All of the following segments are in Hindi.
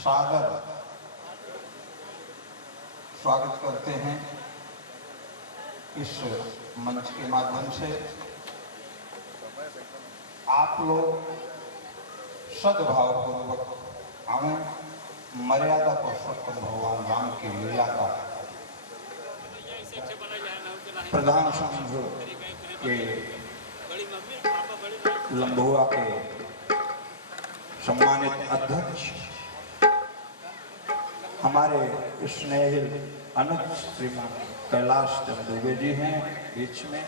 सादर स्वागत करते हैं इस मंच के माध्यम से। आप लोग सद्भावपूर्वक हमें मर्यादा पुरुषोत्तम भगवान राम की लीला का प्रधान संघ के लंबुआ के सम्मानित अध्यक्ष हमारे स्नेहिल अनुज श्रीमान कैलाश चंद्र दुबे जी हैं बीच में।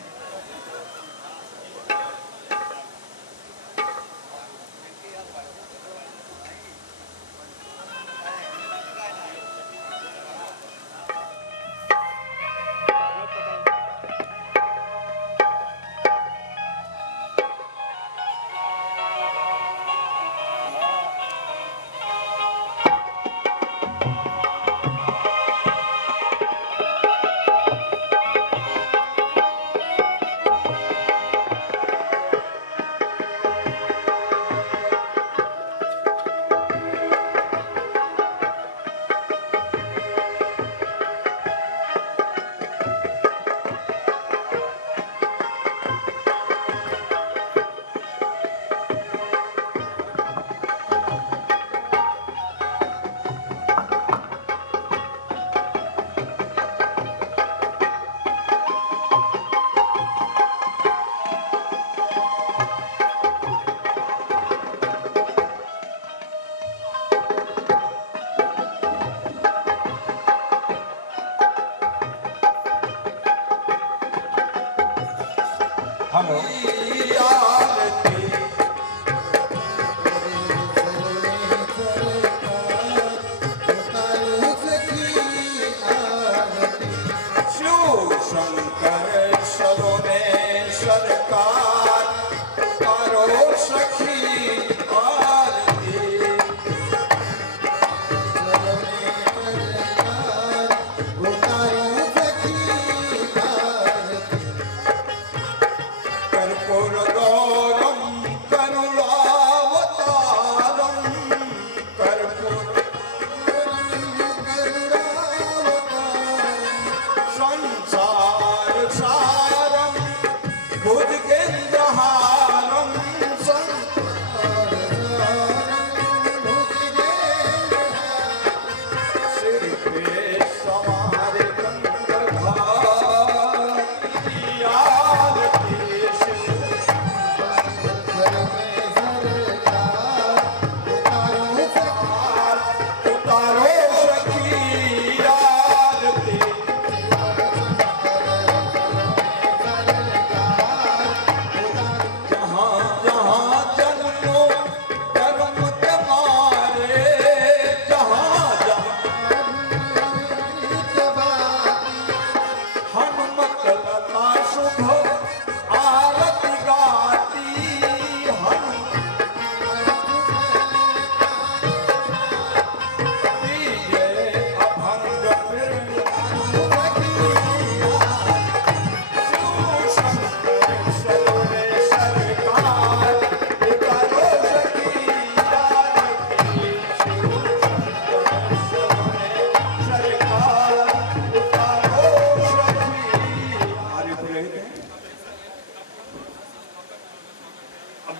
हेलो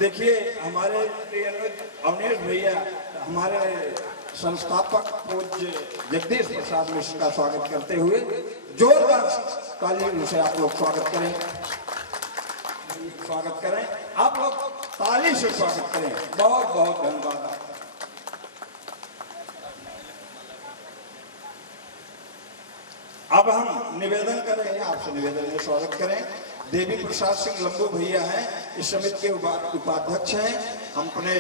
देखिए, हमारे अवनीश भैया हमारे संस्थापक पूज्य जगदीश प्रसाद मिश्र का स्वागत करते हुए जोरदार तालियों से आप लोग स्वागत करें। आप लोग ताली से स्वागत करें। बहुत बहुत धन्यवाद। अब हम निवेदन करेंगे, आपसे निवेदन में स्वागत करें। देवी प्रसाद सिंह लंबू भैया हैं, इस समिति के उपाध्यक्ष हैं। हम अपने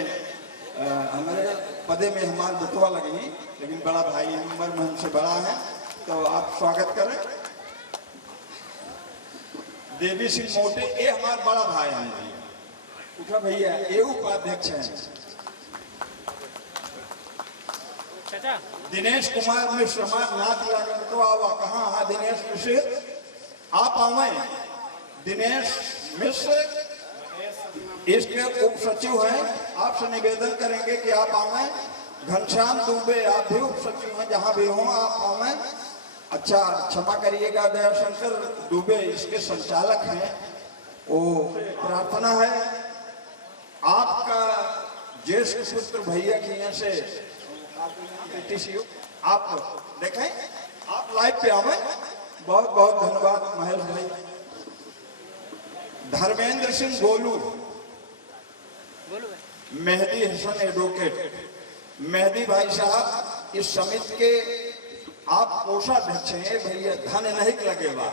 हमारे पदे में हमारे बटुआ लगेगी, लेकिन बड़ा भाई उम्र में हमसे बड़ा है, तो आप स्वागत करें। देवी सिंह मोटे ये हमारा बड़ा भाई है भैया, भैया ये उपाध्यक्ष हैं। दिनेश कुमार मिश्र हमारे नाथ लागत कहाँ दिनेश मिश्र आप आवे। दिनेश मिश्र इसके उप सचिव हैं। आपसे निवेदन करेंगे कि आप आए घनश्याम दुबे आप भी उप सचिव हैं, जहां भी हों आप आवें। अच्छा क्षमा करिएगा, दयाशंकर दुबे इसके संचालक हैं। वो प्रार्थना है आपका ज्येष्ठ पुत्र भैया की यहाँ से PTCU आप देखें, आप लाइव पे आवे। बहुत बहुत धन्यवाद महेश भाई। धर्मेंद्र सिंह गोलू, मेहदी हसन एडवोकेट, मेहदी भाई साहब इस समिति के आप कोषाध्यक्ष हैं भैया, धन नहीं लगेगा।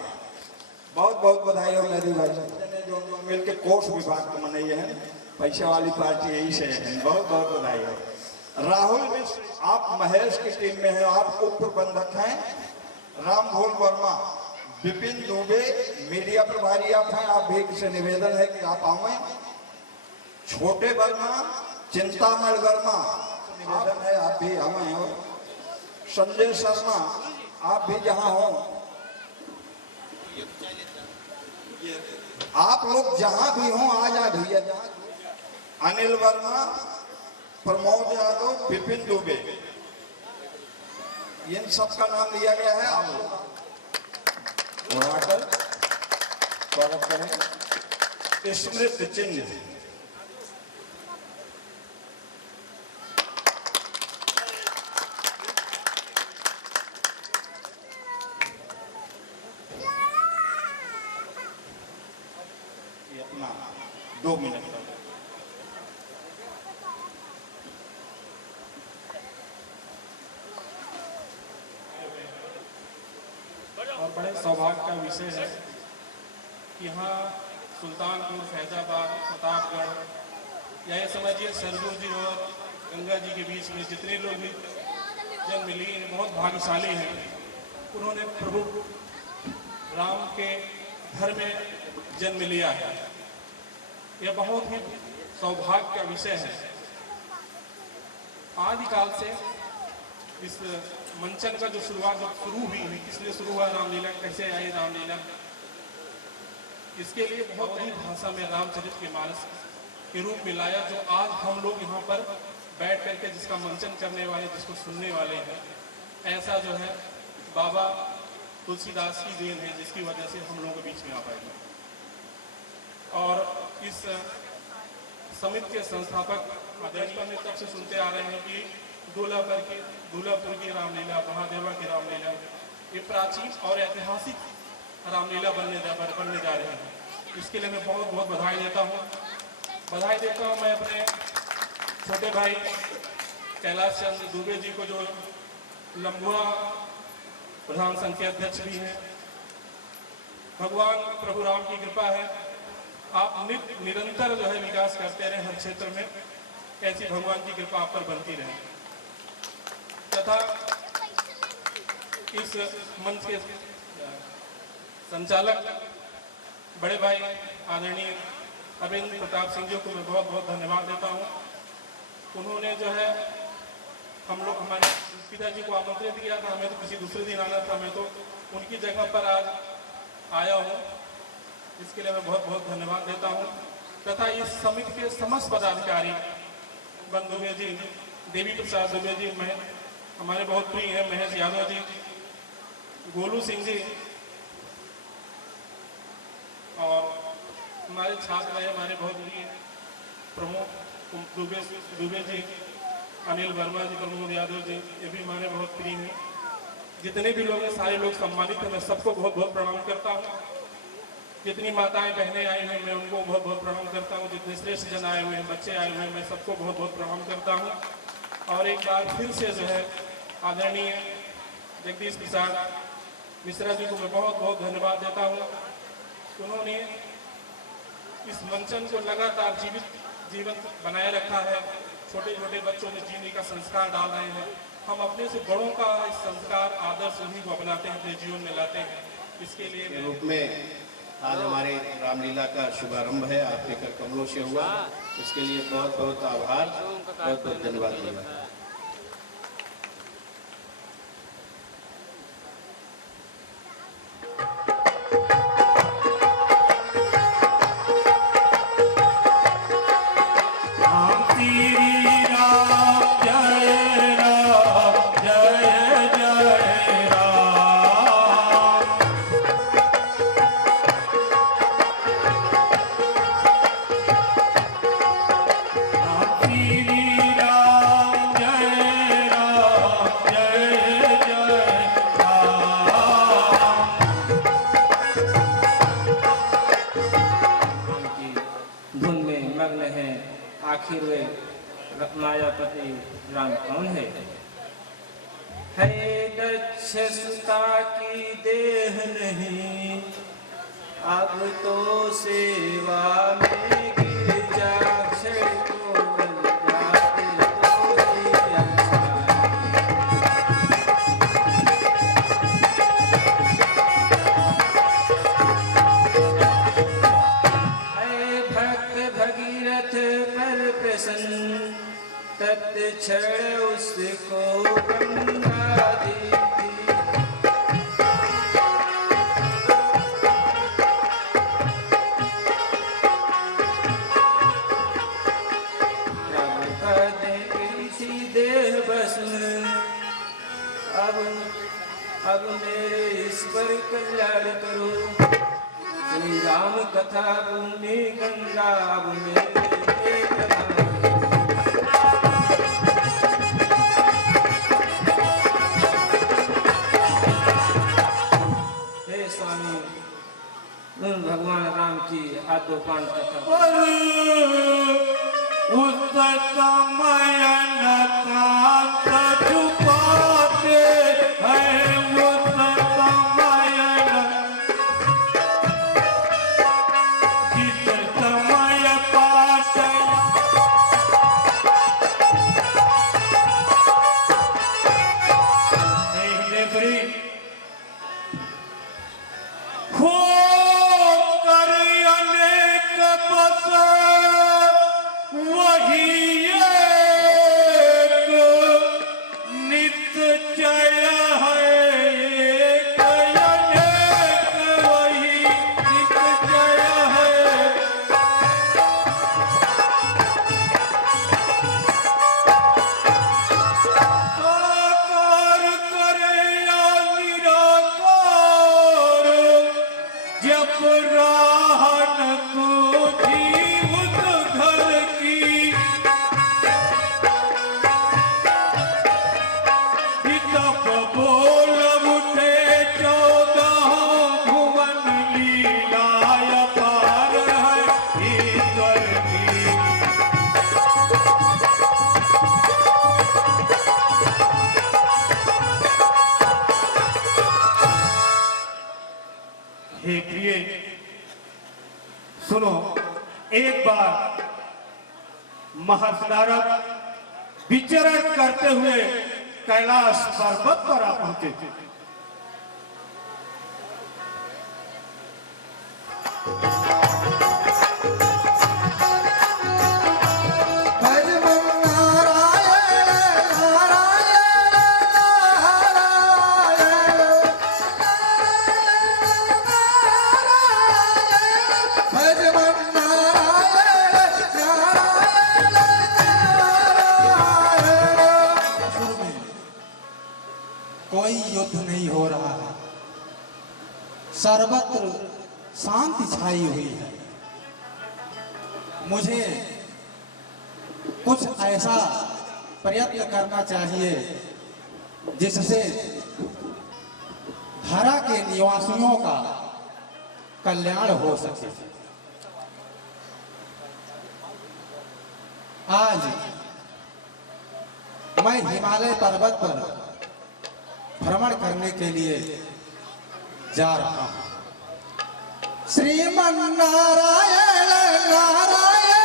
बहुत बहुत बधाई हो मेहदी भाई साहब, जो मिलकर कोष विभाग को मनाइए हैं, पैसे वाली पार्टी यही से है। बहुत बहुत बधाई हो। राहुल मिश्र आप महेश की टीम में हैं, आप उप प्रबंधक हैं। रामभोल वर्मा, विपिन दुबे मीडिया प्रभारी आप हैं, आप भी से निवेदन है कि आप आवें। छोटे वर्मा, चिंतामण वर्मा निवेदन है आप भी आवें। हो संजय शर्मा आप भी जहां हो, आप लोग जहां भी हो आ जाए भैया। अनिल वर्मा, प्रमोद यादव, विपिन दुबे, इन सबका नाम लिया गया है। आप उड़ाकर स्वागत करें। स्मृति चिन्ह अपना 2 मिनट का। और बड़े सौभाग्य का विषय है कि यहाँ सुल्तानपुर, फैजाबाद, प्रतापगढ़ या ये समझिए सरजू जी और गंगा जी के बीच में जितने लोग भी जन्म लिए हैं बहुत भाग्यशाली हैं। उन्होंने प्रभु राम के घर में जन्म लिया है। यह बहुत ही सौभाग्य का विषय है। आदिकाल से इस मंचन का जो शुरुआत शुरू हुई, किसने शुरू हुआ रामलीला, कैसे आई रामलीला, इसके लिए बहुत बड़ी भाषा में रामचरितमानस के रूप में लाया, जो आज हम लोग यहाँ पर बैठ करके जिसका मंचन करने वाले, जिसको सुनने वाले हैं। ऐसा जो है बाबा तुलसीदास की देन है, जिसकी वजह से हम लोगों के बीच में आ पाएगा। और इस समिति के संस्थापक आदरणीय में तब से सुनते आ रहे हैं कि दूल्हापुर की रामलीला, महादेवा की रामलीला, ये प्राचीन और ऐतिहासिक रामलीला बनने जा रहे हैं। इसके लिए मैं बहुत बहुत बधाई देता हूँ। मैं अपने छोटे भाई कैलाश चंद्र दुबे जी को, जो लंबुआ प्रधान संघ के अध्यक्ष भी हैं। भगवान प्रभु राम की कृपा है, आप निरंतर जो है विकास करते रहे हर क्षेत्र में, ऐसी भगवान की कृपा आप पर बनती रहे। तथा इस मंच के संचालक बड़े भाई आदरणीय अरविंद प्रताप सिंह जी को मैं बहुत बहुत धन्यवाद देता हूँ। उन्होंने जो है हमारे पिताजी को आमंत्रित किया था, हमें तो किसी दूसरे दिन आना था, मैं तो उनकी जगह पर आज आया हूँ। इसके लिए मैं बहुत बहुत धन्यवाद देता हूँ। तथा इस समिति के समस्त पदाधिकारी बंधु जी, देवी प्रसाद दुबे जी, मैं हमारे बहुत प्रिय हैं महेश यादव जी, गोलू सिंह जी, और हमारे छात्र रहे हमारे बहुत प्रिय प्रमोद दुबे जी, अनिल वर्मा जी, प्रमोद यादव जी, ये भी हमारे बहुत प्रिय हैं। जितने भी लोग हैं सारे लोग सम्मानित हैं, मैं सबको बहुत बहुत प्रणाम करता हूँ। जितनी माताएं बहनें आई हैं मैं उनको बहुत बहुत प्रणाम करता हूँ। जितने श्रेष्ठ जन आए हुए हैं, बच्चे आए हुए हैं, मैं सबको बहुत बहुत प्रणाम करता हूँ। और एक बार फिर से जो है आदरणीय जगदीश प्रसाद मिश्रा जी को मैं बहुत बहुत धन्यवाद देता हूँ। उन्होंने इस मंचन को लगातार जीवन बनाए रखा है। छोटे छोटे बच्चों में जीने का संस्कार डाल रहे हैं। हम अपने से बड़ों का इस संस्कार आदर्श उन्हीं को अपनाते हैं, अपने जीवन में लाते हैं। इसके लिए रूप में आज हमारे रामलीला का शुभारंभ है, आपके कर कमलों से हुआ, इसके लिए बहुत बहुत आभार, बहुत बहुत धन्यवाद। राम तेरी राम जय मायापति राम कौन है दक्ष सुता की देह नहीं, अब तो सेवा में गिर जा, क्षण को बन जाते तो ही है भक्त भगीरथ पर प्रसन्न, तत्क्षण उसको गंगा देती। प्रभु का देंगे इसी देह बस में, अब मेरे इस पर कल्याण करो। श्री राम कथा भूमि गंगा अब मेरे स्वामी भगवान राम की आद्योपान कथा। उस समय छुपाते हैं, उस समय जिस समय पाते हो कर अनेक बस वही एक निश्चय है, एक अनेक वही निश्चय है। साकार करे या निराकार, जब राहन तुझी उस घर की, तब बोल उठे 14 भुवन, लीला पार है ईश्वर की। हे प्रिय सुनो, एक बार महर्षि नारद विचरण करते हुए कैलाश पर्वत पर आ पहुंचे थे। कोई युद्ध नहीं हो रहा है, सर्वत्र शांति छाई हुई है। मुझे कुछ ऐसा प्रयत्न करना चाहिए जिससे धरा के निवासियों का कल्याण हो सके। आज मैं हिमालय पर्वत पर भ्रमण करने के लिए जा रहा हूं। श्रीमन नारायण नारायण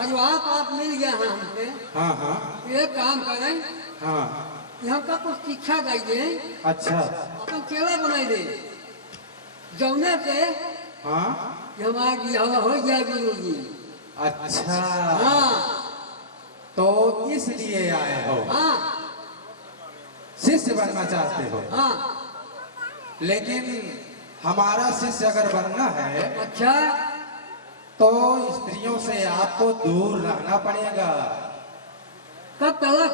अरे आप मिल गया हमसे। हाँ हाँ एक काम करें, हाँ यहाँ का कुछ शिक्षा दीजिए, अच्छा अपन चेला बनाई दे जौने से हाँ हमारा बिहार हो जाए गुरु जी। अच्छा हाँ तो इसलिए आए हो, हाँ शिष्य बनना चाहते हो। हाँ। लेकिन हमारा शिष्य अगर बनना है अच्छा तो स्त्रियों से आपको दूर रहना पड़ेगा। कब तक?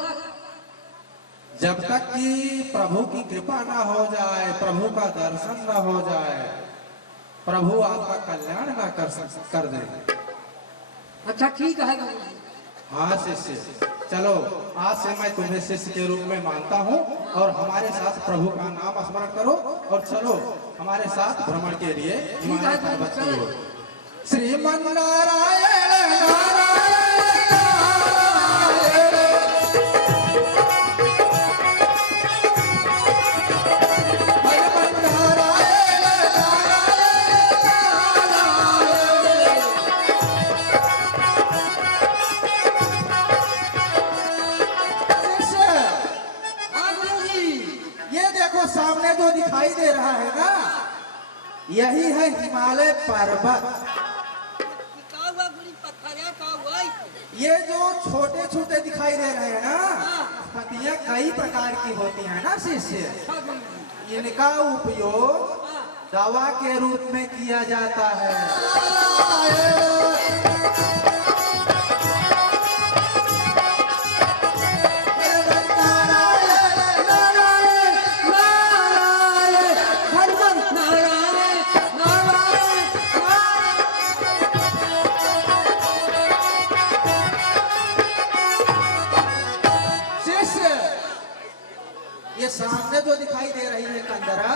जब तक कि प्रभु की कृपा ना हो जाए, प्रभु का दर्शन ना हो जाए, प्रभु आपका कल्याण ना कर दे। अच्छा ठीक है गुरु जी। हाँ शिष्य चलो आज से मैं तुम्हें शिष्य के रूप में मानता हूँ और हमारे साथ प्रभु का नाम स्मरण करो और चलो हमारे साथ भ्रमण के लिए हिमालय पर्वत की ओर। श्रीमन नारायण नारायण सामने जो दिखाई दे रहा है ना, यही है हिमालय पर्वत। ये जो छोटे छोटे दिखाई दे रहे हैं ना, पत्तियां कई प्रकार की होती हैं ना शिष्य, इनका उपयोग दवा के रूप में किया जाता है। ये सामने जो दिखाई दे रही है कंदरा,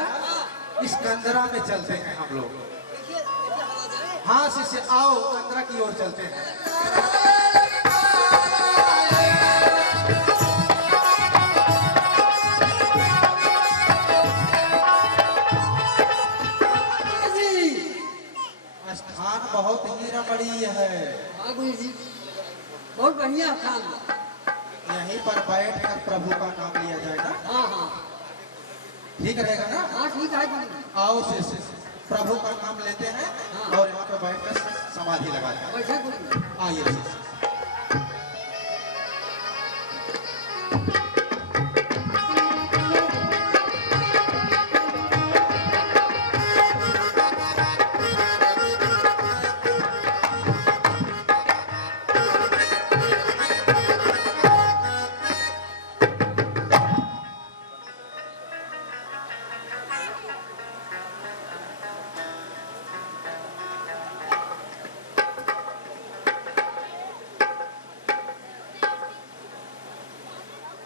इस कंदरा में चलते हैं हम लोग। हाँ शिष्य आओ, कंदरा की ओर चलते हैं। स्थान बहुत ही रमणीय है। बहुत बढ़िया स्थान। यहीं पर बैठ कर प्रभु का नाम लिया जाएगा। हाँ हाँ ठीक रहेगा ना? हाँ ठीक है। आओ शिष्य प्रभु का नाम लेते हैं और यहाँ पे बैठ कर समाधि लगाते हैं। बैठे गुरु। आइए शिष्य।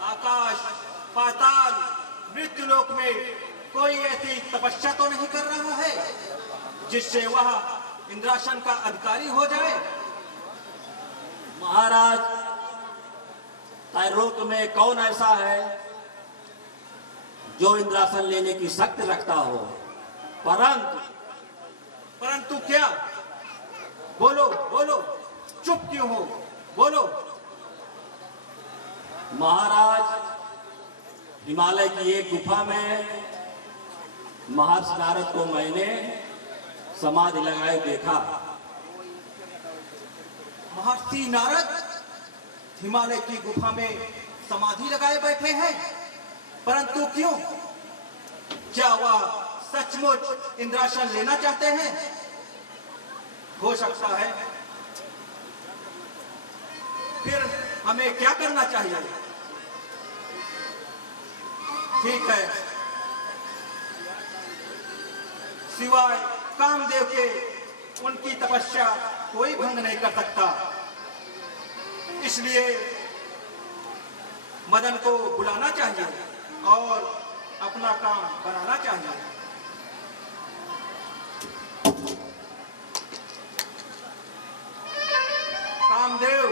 आकाश पाताल मृत्युलोक में कोई ऐसी तपस्या तो नहीं कर रहा है जिससे वह इंद्रासन का अधिकारी हो जाए। महाराज, त्रैलोक में कौन ऐसा है जो इंद्रासन लेने की शक्ति रखता हो? परंतु क्या? बोलो बोलो, चुप क्यों हो? बोलो। महाराज, हिमालय की एक गुफा में महर्षि नारद को मैंने समाधि लगाए देखा। महर्षि नारद हिमालय की गुफा में समाधि लगाए बैठे हैं, परंतु क्यों? क्या वह सचमुच इंद्रासन लेना चाहते हैं? हो सकता है। फिर हमें क्या करना चाहिए? ठीक है, सिवाय कामदेव के उनकी तपस्या कोई भंग नहीं कर सकता। इसलिए मदन को बुलाना चाहिए और अपना काम बनाना चाहिए। कामदेव।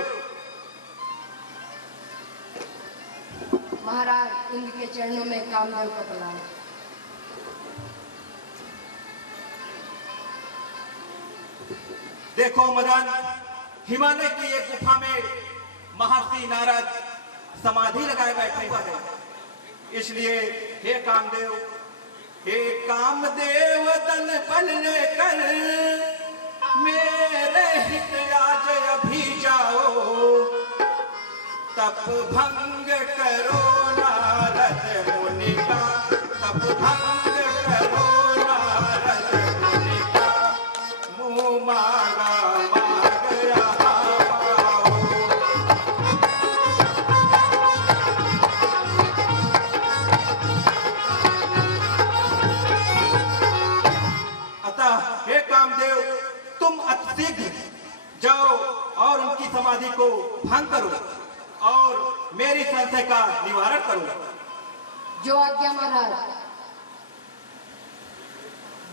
महाराज, इंद्र के चरणों में कामदेव का प्रणाम। देखो मदन, हिमालय की एक गुफा में महर्षि नारद समाधि लगाए बैठे हुए हैं। इसलिए हे कामदेव दल बल लेकर मेरे हित आज अभी जाओ, तप भंग करो नारद मुनि का, तप भंग करो नारद मुनि का, मुँह मांगा मांग यहाँ पाओ। अतः हे कामदेव, तुम अतिशीघ्र जाओ और उनकी समाधि को भंग करो और मेरी संशय का निवारण करूंगा। जो आज्ञा महाराज।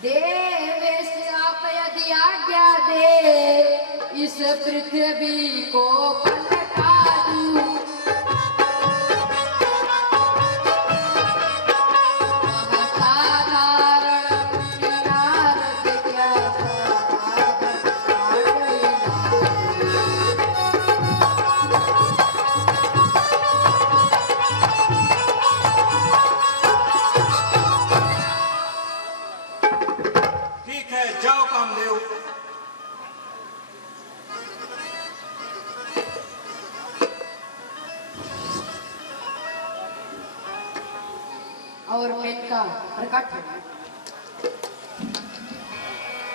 देवेश आप यदि आज्ञा दे इस पृथ्वी को पलटा दूं। ठीक है, जाओ कामदेव। और मेनका प्रकट है।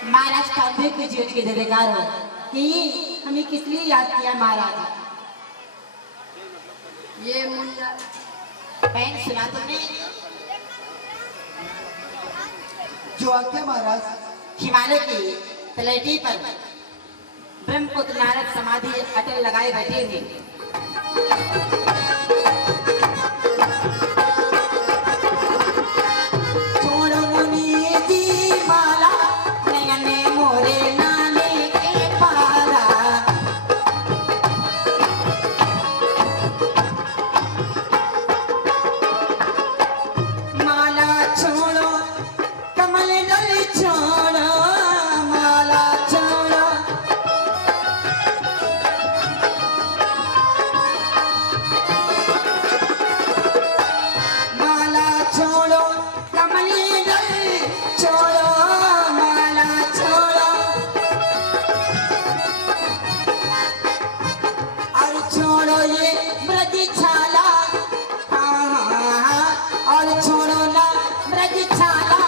महाराज कामदेव के जीवन के अधिकार हो कि हमें किस लिए याद किया महाराज? ये मुंडा बहन सुना तुमने? जो आज्ञा महाराज। हिमालय की तलहटी पर ब्रह्मपुत्र नारद समाधि अटल लगाए बैठे थे। छोड़ो मुनि जी माला नयने मोरे नाने के पाला। माला छोड़ो कमल दल छोड़ो, माला छोड़ो माला छोड़ो कमल दल छोड़ो, माला छोड़ो और छोड़ो ये ब्रज छाला। हाँ हाँ हाँ, और छोड़ो ना ब्रज छाला।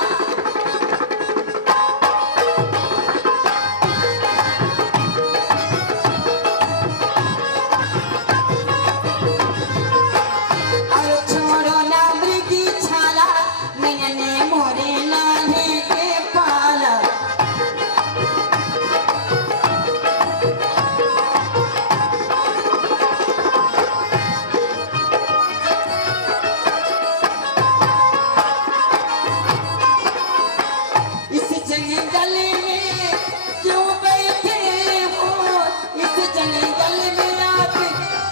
और छोड़ो ना मृगी छाला नयने मोरे नाने के पाला। इस जंगल में क्यों बैठे हो? इस जंगल में आप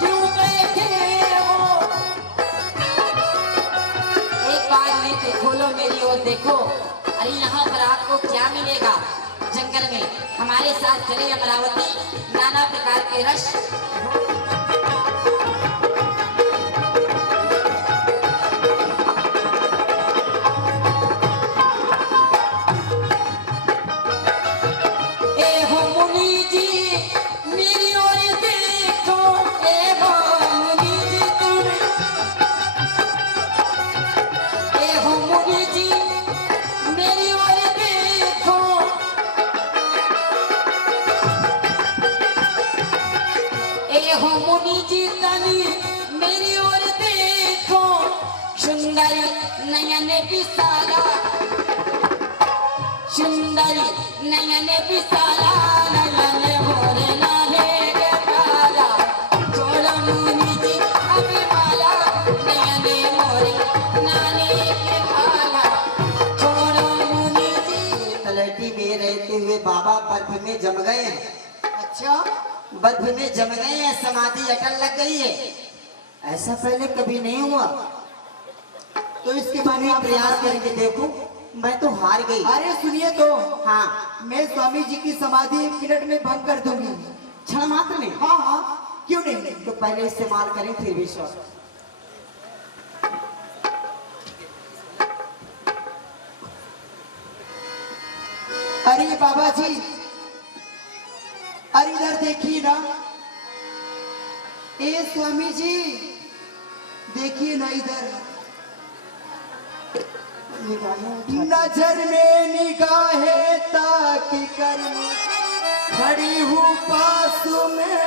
क्यों बैठे हो? एक बार नेत्र खोलो मेरी ओर देखो। अरे यहाँ पर आपको क्या मिलेगा? जंगल में हमारे साथ चले अमरावती, नाना प्रकार के रस। ए हो मुनि जी मेरी ओर देखो, ए हो मुनि जी तुम, ए हो मुनि जी मेरी ओर देखो। ए हो मुनि जी तनी मेरी ओर देखो। सुंदर नयन विशाला, सुंदर नयन विशाला नयन मोरे नाने के पाला। छोड़ो मुनि जी अभी माला नयने मोरे नाने के पाला। छोड़ो मुनि जी। तलहटी में रहते हुए बाबा बर्फ में जम गए हैं। अच्छा, बर्फ में जम गए हैं, समाधि अटल लग गई है। ऐसा पहले कभी नहीं हुआ। तो इसके बारे में प्रयास करके देखो। मैं तो हार गई। अरे सुनिए तो, हाँ, मैं स्वामी जी की समाधि 1 मिनट में भंग कर दूंगी। क्षण मात्र में। हाँ हाँ, क्यों नहीं? तो पहले इस्तेमाल करें फिर विश्वास। अरे बाबा जी, अरे इधर देखिए ना। ए स्वामी जी, देखिए ना इधर। नजर में निगाहें ताक कर खड़ी हूँ पास में,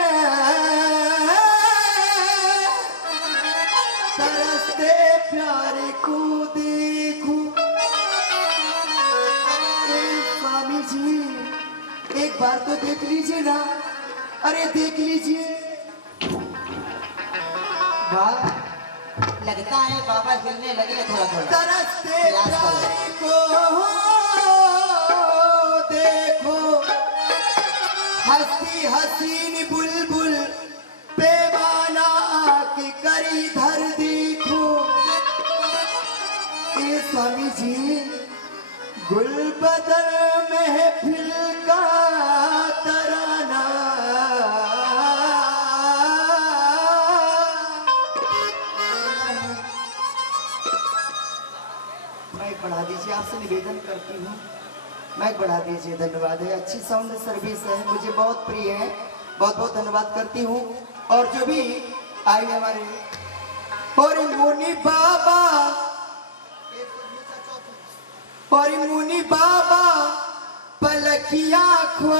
तरसते प्यार को देखूं। स्वामी जी, एक बार तो देख लीजिए ना। अरे देख लीजिए। वाह, लगता है बाबा हिलने लगे थोड़ा थोड़ा। तरसते प्रयास करो। प्यारी को देखो, हंसी हसीन बुलबुल पैमाना आके करी धर देखो। ए स्वामी जी, गुलबदन महफिल का तराना, माइक बढ़ा दीजिए, आपसे निवेदन करती हूँ, माइक बढ़ा दीजिए। धन्यवाद है, अच्छी साउंड सर्विस है, मुझे बहुत प्रिय है, बहुत बहुत धन्यवाद करती हूँ। और जो भी आए हमारे और मुनि बाबा, और मुनि बाबा पलकिया खोल,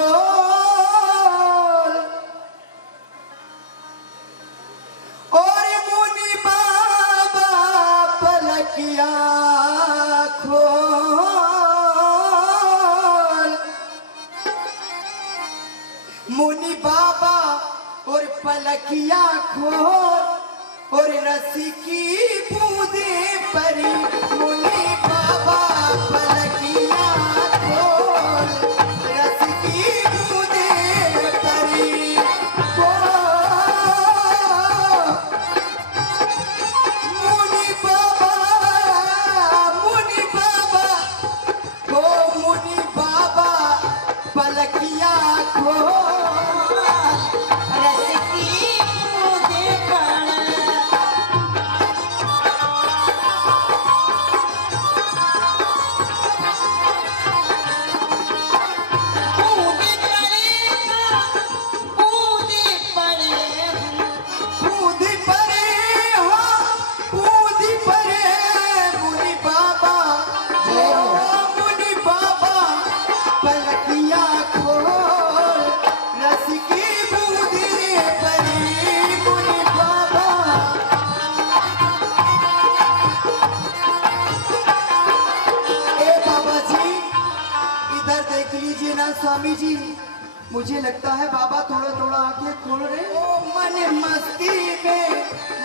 और मुनि बाबा पलकिया खोल, मुनि बाबा और पलकिया खोल, और रसी की बूंदे परी, मुनि बाबा पलकिया खोल, रसी की बूंदे परी मुनि बाबा, मुनि बाबा को, मुनि बाबा पलकिया खोल, रस की बूंदे पड़, बूंदे पड़ेगा, बूंदे पड़े, बूंदी परे हो, बूंदी परे, मुनि बाबा ओ मुनि बाबा पलकिया खोल, रस की बूंदी परी, मुनि बाबा। ए बाबा जी, इधर देख लीजिए ना स्वामी जी, मुझे लगता है बाबा थोड़ा थोड़ा आंखें खोल रहे। ओ मन मस्ती में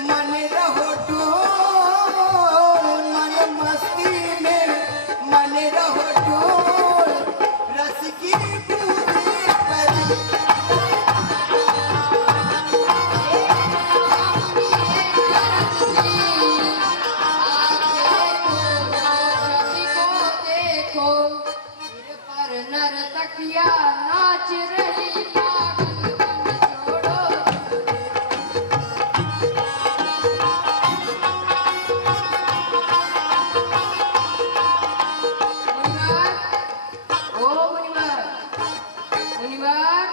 मन रहो डोल, मन मस्ती में मन रहो डोल, रस की बूंदे परी। देखो सिर पर नर्तकिया नाच रही, पागलपन छोड़ो। मुनिवर, ओ मुनिवर, मुनिवर,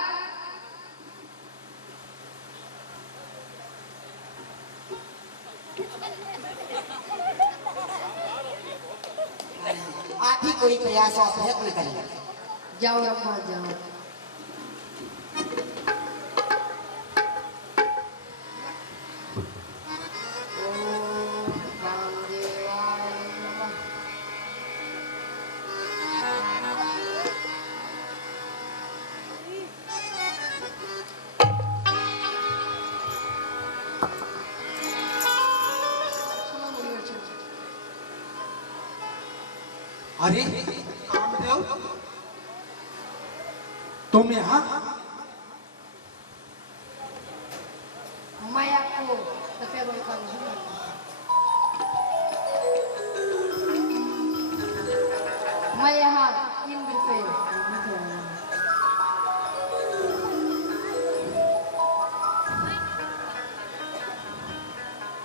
आप ही कोई प्रयास और प्रयत्न करें। जाओ रम्मा जाओ। ओम कामदेवाय नमः। चलो मुनिवर, चलो। अरे कामदेव, तुम यहाँ? मैं आपको सफेद रंग का नहीं मानता। मैं यहाँ इंद्र से मिलने आया हूँ।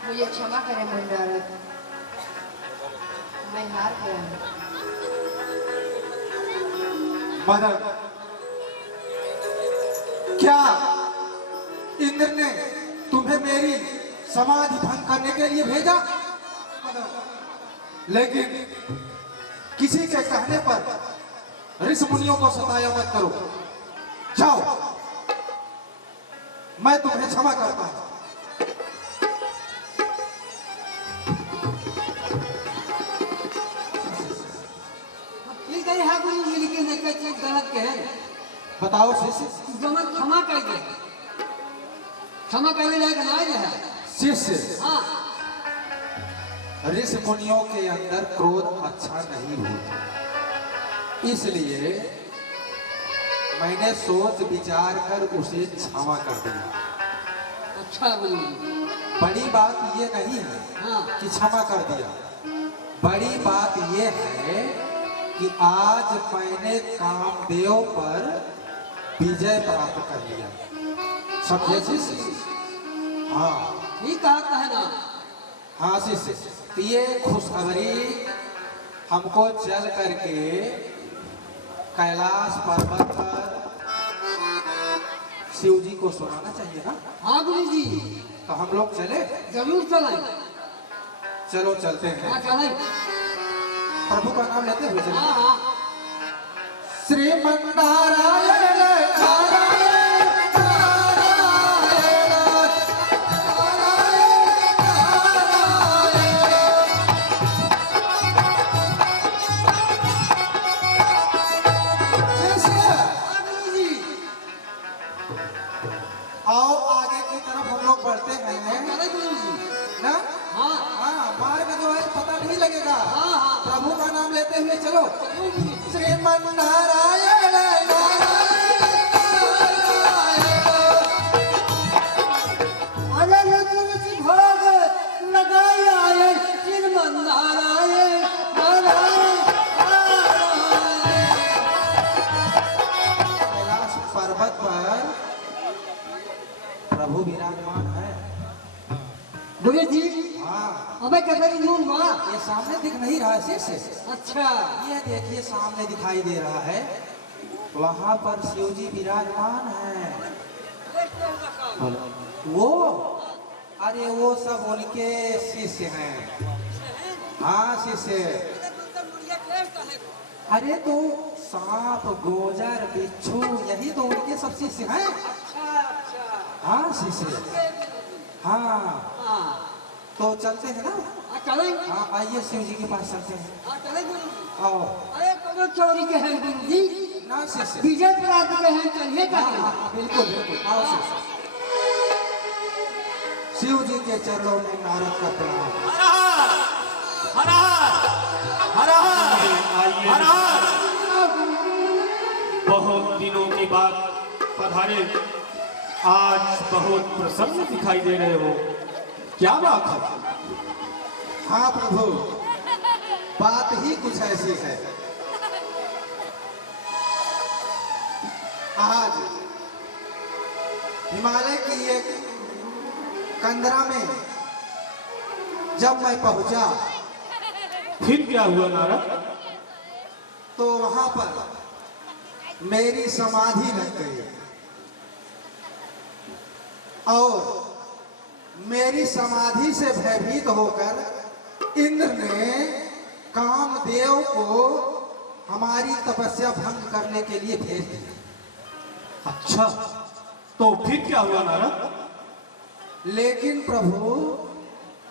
मुझे क्षमा करें मंडारक, मैं हार गया हूँ। मदर, क्या इंद्र ने तुम्हें मेरी समाधि भंग करने के लिए भेजा? लेकिन किसी के कहने पर ऋषि मुनियों को सताया मत करो। जाओ, मैं तुम्हें क्षमा करता हूं। गलत कहे बताओ शिष्य। जमा क्षमा कर दे, क्षमा करे लायक ना है। शिष्य, हाँ ऋषि मुनियों के अंदर क्रोध अच्छा नहीं होता, इसलिए मैंने सोच विचार कर उसे क्षमा कर दिया। अच्छा गुरु जी। बड़ी बात ये नहीं है हाँ कि क्षमा कर दिया, बड़ी बात ये है कि आज मैंने कामदेव पर विजय प्राप्त कर लिया। समझे शिष्य? हाँ ठीक कहा कहना। हाँ शिष्य, तो ये खुशखबरी हमको चल करके कैलाश पर्वत पर शिव जी को सुनाना चाहिए ना। हाँ गुरु जी, तो हम लोग चले? जरूर चलें। चलो चलते हैं। हाँ चलें। प्रभु का नाम लेते हुए चले। हाँ हाँ। श्रीमन्नारायण आओ आगे की तरफ हम लोग बढ़ते हैं ना। हाँ हाँ, मार्ग जो है पता नहीं लगेगा। हाँ हाँ। प्रभु का नाम लेते हुए चलो। श्रीमन्नारायण अरे तुलसी भोग लगाई आए श्रीमन्नारायण नारायण कैलाश पर्वत पर प्रभु विराजमान है। गुरु जी। हाँ, अबे कैसे दूर हुआ? ये सामने दिख नहीं रहा शिष्य? अच्छा ये देखिए सामने दिखाई दे रहा है, वहां पर शिव जी विराजमान है। वो, अरे वो सब उनके शिष्य हैं। हाँ शिष्य। अरे तो सांप गोजर बिच्छू यही तो उनके सब शिष्य हैं। हाँ शिष्य। हाँ तो चलते हैं ना। चलें। हाँ आइए शिव जी के पास चलते हैं। चलें गुरु जी। आओ। अरे करो चोरी के हैं गुरु जी, ना शिष्य। विजय प्राप्त के हैं, चलिए हाँ, कहीं। हाँ, बिल्कुल बिल्कुल। आओ शिष्य। शिव जी के चरणों में नारद का प्रणाम। बहुत दिनों के बाद पधारे, आज बहुत प्रसन्न दिखाई दे रहे हो, क्या बात है? हाँ प्रभु, बात ही कुछ ऐसी है। आज हिमालय की एक कंदरा में जब मैं पहुंचा, फिर क्या हुआ नारद? तो वहां पर मेरी समाधि लग गई और मेरी समाधि से भयभीत होकर इंद्र ने कामदेव को हमारी तपस्या भंग करने के लिए भेज दिया। अच्छा, तो फिर क्या हुआ नारद? लेकिन प्रभु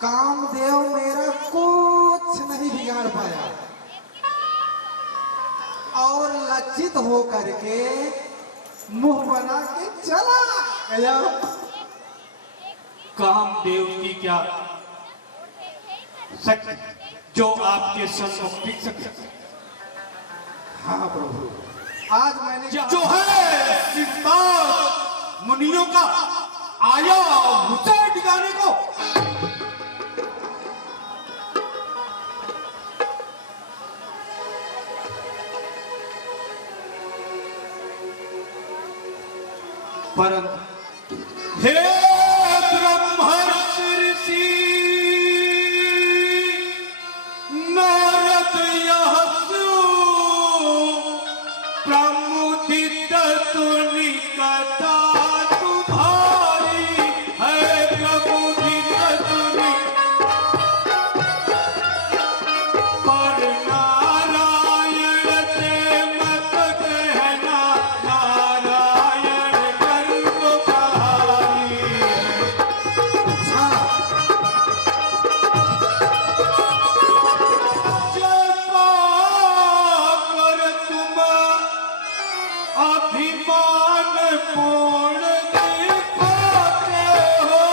कामदेव मेरा कुछ नहीं बिगाड़ पाया और लज्जित हो करके मुंह बना के चला गया। कामदेव की क्या शक्ति जो आपके सम्मुख टिक सके? हाँ प्रभु, आज मैंने जो है सिद्धार्थ मुनियों का आया मुझे दिखाने को। परंतु हे ब्रह्मर्षि ऋषि नारद यह प्रमुदित तुनि कथा तुम्हारी है, प्रमुदित तुनि पर नारायण ते मत कहना, नारायण कर्मधारी। जपा कर तुम अभिमान पूर्ण दिखाते हो,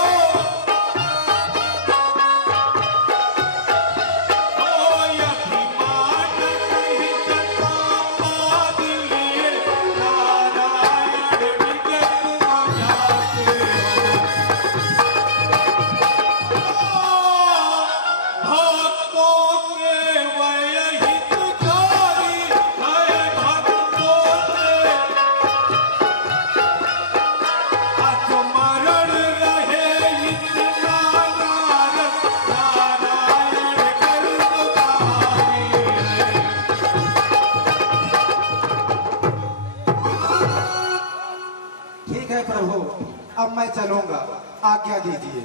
है प्रभु, अब मैं चलूंगा, आज्ञा दीजिए।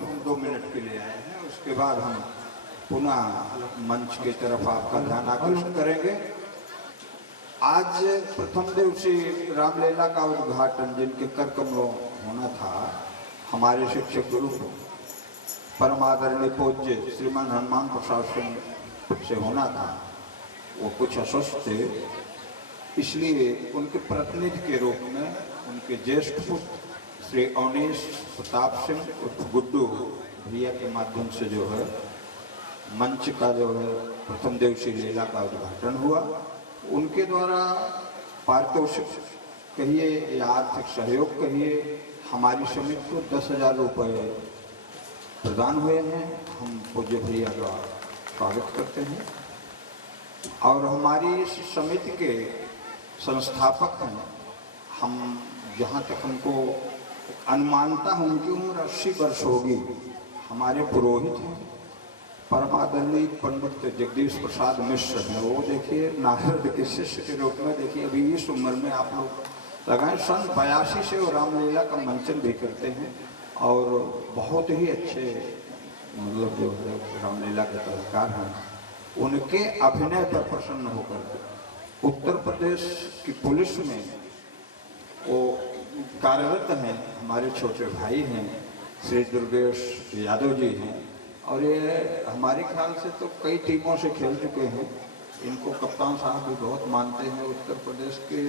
हम 2 मिनट के लिए आए हैं, उसके बाद हम पुनः मंच की तरफ आपका ध्यान आकर्षित करेंगे। आज प्रथम दिवसीय रामलीला का उद्घाटन जिनके कर कमलों होना था, हमारे शिक्षक गुरु परम आदरणीय पूज्य श्रीमान हनुमान प्रसाद सिंह से होना था। वो कुछ अस्वस्थ थे, इसलिए उनके प्रतिनिधि के रूप में उनके ज्येष्ठ पुत्र श्री अवनीश प्रताप सिंह उर्फ गुड्डू भैया के माध्यम से जो है मंच का जो है प्रथम दिवसीय लीला का उद्घाटन हुआ। उनके द्वारा पारितोषिक कहिए या आर्थिक सहयोग कहिए, हमारी समिति को 10,000 रुपये प्रदान हुए हैं। हम पूज्य भैया का स्वागत करते हैं। और हमारी इस समिति के संस्थापक हैं, हम जहाँ तक हमको अनुमानता है उनकी उम्र 80 वर्ष होगी। हमारे पुरोहित हैं परम आदरणीय पंडित जगदीश प्रसाद मिश्र हैं। वो देखिए नारद के शिष्य के रूप में देखिए अभी इस उम्र में आप लोग लगाएं, सन 82 से वो रामलीला का मंचन भी करते हैं और बहुत ही अच्छे मतलब जो है रामलीला के कलाकार हैं। उनके अभिनय पर प्रसन्न होकर उत्तर प्रदेश की पुलिस में वो कार्यरत हैं। हमारे छोटे भाई हैं श्री दुर्गेश यादव जी हैं, और ये हमारे ख्याल से तो कई टीमों से खेल चुके हैं। इनको कप्तान साहब भी बहुत मानते हैं। उत्तर प्रदेश के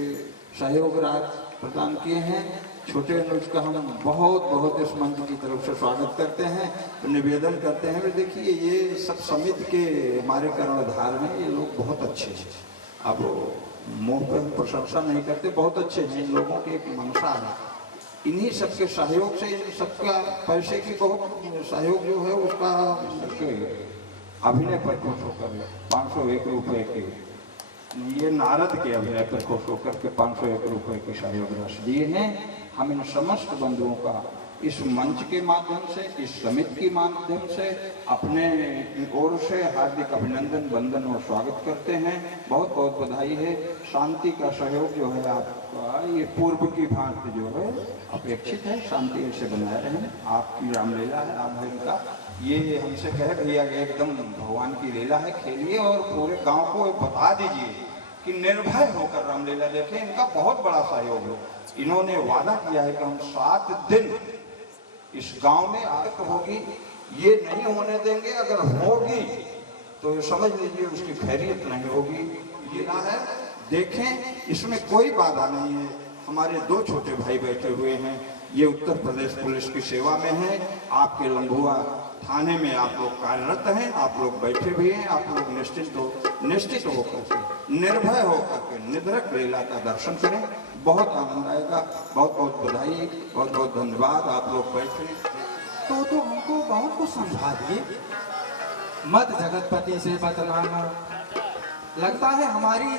सहयोग राज प्रदान किए हैं। छोटे अनुज का हम बहुत बहुत इस मंच की तरफ से स्वागत करते हैं, निवेदन करते हैं। देखिए ये सब समिति के हमारे कर्णधार हैं, ये लोग बहुत अच्छे हैं। अब मुंह पे हम प्रशंसा नहीं करते, बहुत अच्छे हैं। इन लोगों की एक मंशा है, इन्हीं सबके सहयोग से, इन सबका पैसे की बहुत सहयोग जो है उसका अभिनय पर खुश होकर 501 रुपये के, ये नारद के अभिनय पर खुश होकर के 501 रुपये के सहयोग राशि दिए हैं। हम इन समस्त बंधुओं का इस मंच के माध्यम से, इस समिति के माध्यम से अपने ओर से हार्दिक अभिनंदन, वंदन और स्वागत करते हैं। बहुत बहुत बधाई है। शांति का सहयोग जो है आपका ये पूर्व की भांति जो है अपेक्षित है, शांति ऐसे बनाए रहें। आपकी रामलीला है, रामायण का ये हमसे कहे भैया एकदम भगवान की लीला है, खेलिए और पूरे गांव को बता दीजिए कि निर्भय होकर रामलीला देखें। इनका बहुत बड़ा सहयोग है। इन्होंने वादा किया है कि हम 7 दिन इस गांव में आरत होगी, ये नहीं होने देंगे। अगर होगी तो समझ लीजिए उसकी खैरियत नहीं होगी। लीला है, देखें, इसमें कोई बाधा नहीं है। हमारे 2 छोटे भाई बैठे हुए हैं, ये उत्तर प्रदेश पुलिस की सेवा में हैं। आपके लंबुआ थाने में आप लोग कार्यरत हैं, आप लोग बैठे भी हैं। आप लोग निश्चित होकर के, निर्भय होकर के निधड़क लीला का दर्शन करें, बहुत आनंद आएगा। बहुत बहुत बधाई, बहुत बहुत धन्यवाद। आप लोग बैठे तो हमको बहुत कुछ समझा दिए। मत जगतपति से बतलाना, लगता है हमारी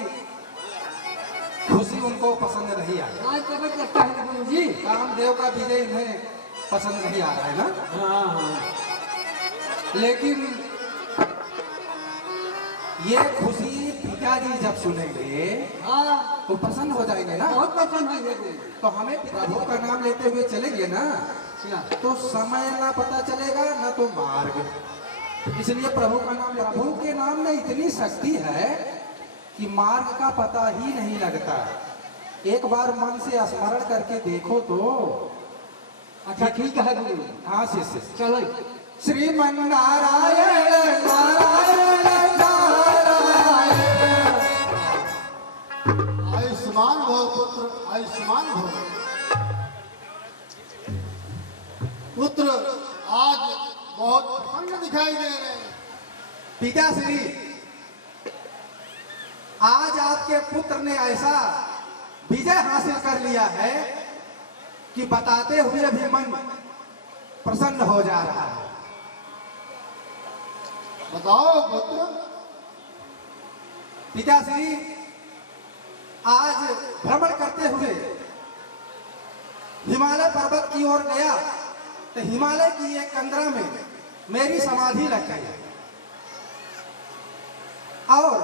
खुशी उनको पसंद नहीं आई। आज तक लगता है गुरु जी, कामदेव का विजय इन्हें पसंद नहीं आ रहा है ना। हाँ। लेकिन ये खुशी पिताजी जब सुनेंगे हाँ, तो प्रसन्न हो जाएंगे ना। बहुत पसंद है गुरु। तो हमें प्रभु का नाम लेते हुए चलेंगे ना, तो समय ना पता चलेगा ना तो मार्ग। इसलिए प्रभु का नाम, प्रभु के नाम में इतनी शक्ति है कि मार्ग का पता ही नहीं लगता। एक बार मन से स्मरण करके देखो तो। अच्छा ठीक है गुरु। हाँ शिष्य, चलो। श्रीमन नारायण नारायण नारायण। आयुष्मान भव पुत्र, आयुष्मान भव पुत्र। आज बहुत प्रसन्न दिखाई दे रहे हैं। पिताश्री, आज आपके पुत्र ने ऐसा विजय हासिल कर लिया है कि बताते हुए भी मन प्रसन्न हो जा रहा है। बताओ पुत्र। पिताश्री, आज भ्रमण करते हुए हिमालय पर्वत की ओर गया तो हिमालय की एक कंदरा में मेरी समाधि लग गई और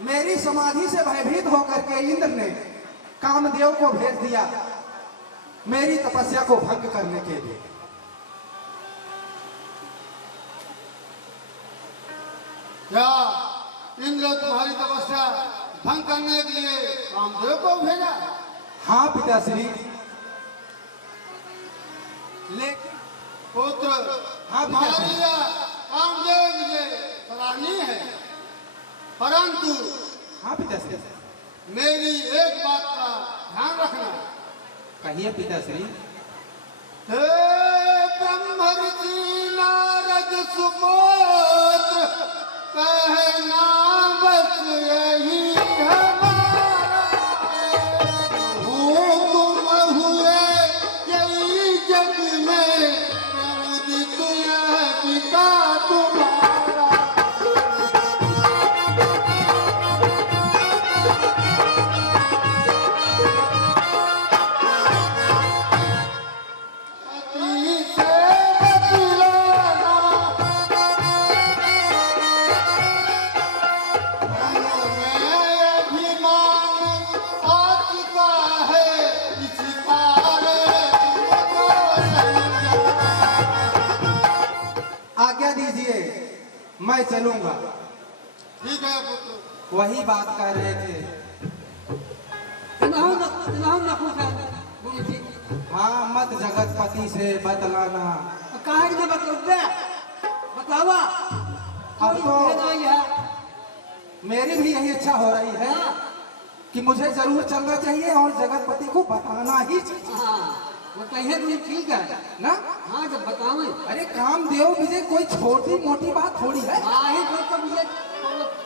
मेरी समाधि से भयभीत होकर के इंद्र ने कामदेव को भेज दिया मेरी तपस्या को भंग करने के लिए। क्या इंद्र तुम्हारी तपस्या भंग करने के लिए कामदेव को भेजा? हाँ पिताश्री। लेकिन पुत्र, हाँ तुम्हारी यह कामदेव मुझे सराहनीय है, परंतु हाँ पिताश्री, मेरी एक बात का ध्यान रखना। कहिए पिताश्री। हे ब्रह्म ऋषि नारद सुपुत्र, कहना बस यही हमारा, हुकुम हुए यही जग में, प्रमुदित यह पिता तुम्हारा। पति से बतलाना, मन में अभिमान आ चुका है, इस पारे तुमको समझाना। आज्ञा दीजिए, मैं चलूंगा। ठीक है पुत्र। वही बात कर रहे थे। गुरु जी हाँ, मत जगतपति से बतलाना। कहा कि बतला बतावा अब तो नहीं है। मेरी भी यही इच्छा हो रही है कि मुझे जरूर चलना चाहिए और जगतपति को बताना ही चाहिए। हाँ वो कहे गुरु ठीक है ना? हाँ जब बतावे। अरे कामदेव विजय कोई छोटी मोटी बात थोड़ी है। हाँ ही तो मुझे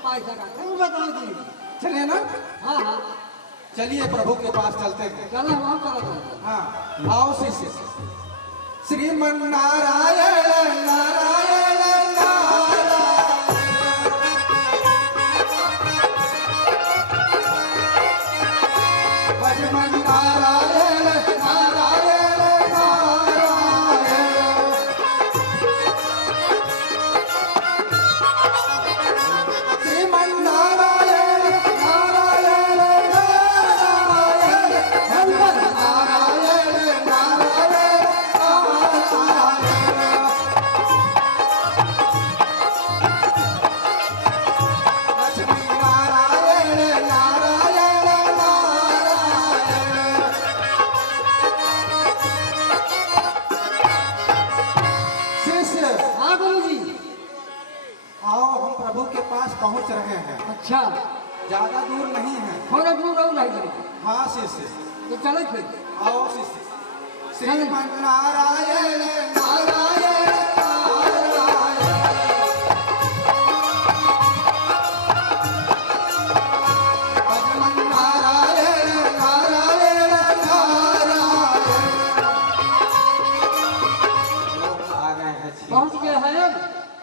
पैसा का तुम बताओ जी। चलिए ना? हाँ हाँ चलिए प्रभु के पास चलते हैं। चलो वहाँ करो। हाँ आओ शिष्य। श्रीमन नारायण नारायण नारायण, भजमन नारायण नारायण नारायण, श्रीमन नारायण नारायण नारायण, भजमन नारायण नारायण नारायण, लक्ष्मी नारायण नारायण नारायण। शिष्य हाँ गुरु जी। आओ, हम प्रभु के पास पहुंच रहे हैं। अच्छा ज्यादा दूर नहीं है। थोड़ा दूर और नहीं हाँ शिष्य, तो चलो फिर। आओ शिष्य। श्रीमन नारायण नारायण नारायण, भजमन नारायण नारायण नारायण। आ गए हैं छी। पहुँच गए हैं।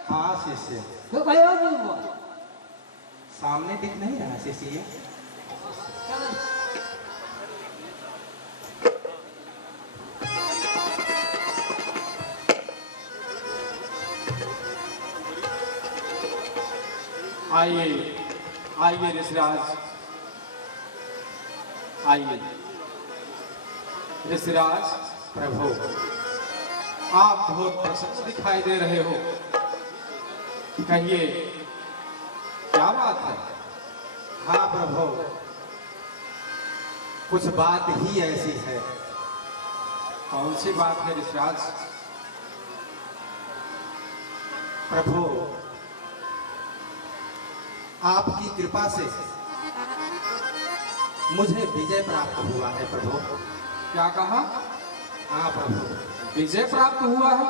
हाँ शिष्य, तो भयो गुरु। सामने दिख नहीं रहा शिष्य। आइए आइए ऋषिराज, आइए ऋषिराज। प्रभु आप बहुत प्रसन्न दिखाई दे रहे हो, कहिए क्या बात है? हाँ प्रभु, कुछ बात ही ऐसी है। कौन सी बात है ऋषिराज? प्रभु आपकी कृपा से मुझे विजय प्राप्त हुआ है प्रभु। क्या कहा? हाँ प्रभु। विजय प्राप्त हुआ है?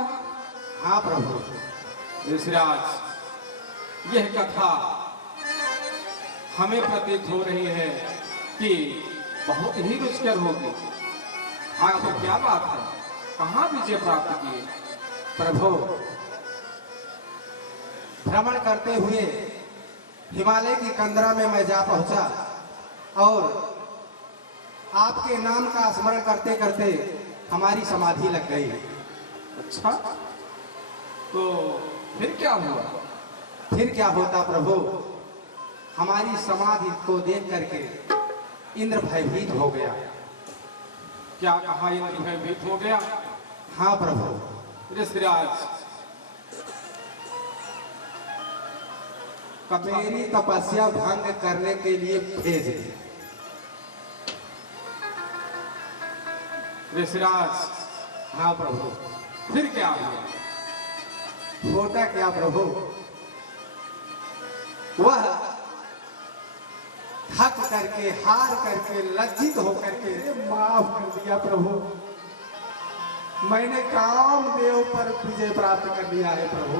हाँ प्रभु। ऋषिराज, यह कथा हमें प्रतीत हो रही है कि बहुत ही रुचिकर होगी। आखिर क्या बात है? कहाँ विजय प्राप्त किए? प्रभु भ्रमण करते हुए हिमालय की कंदरा में मैं जा पहुंचा और आपके नाम का स्मरण करते करते हमारी समाधि लग गई। अच्छा, तो फिर क्या हुआ? फिर क्या होता प्रभु? हमारी समाधि को देख करके इंद्र भयभीत हो गया। क्या कहा इंद्र भयभीत हो गया? हाँ प्रभु। ऋषिराज, मेरी तपस्या भंग करने के लिए भेज दी। ऋषिराज, हाँ प्रभु। फिर क्या हुआ? होता क्या प्रभु, वह थक करके, हार करके, लज्जित होकर के माफ कर दिया प्रभु। मैंने कामदेव पर विजय प्राप्त कर लिया है प्रभु।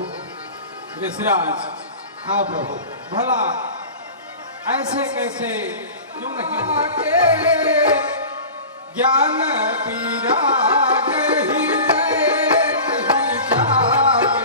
ऋषिराज, हाँ प्रभु। भला ऐसे कैसे क्यों नहीं के ज्ञान पीरा ही नहीं जागे।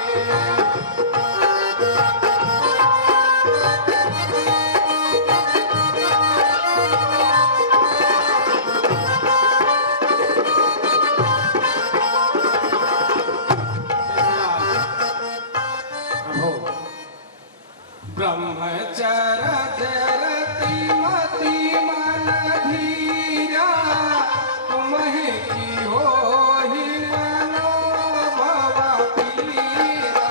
ब्रह्मचर्य जरति मति मन धीरा, तुम्हें की हो ही मनोभव पीरा।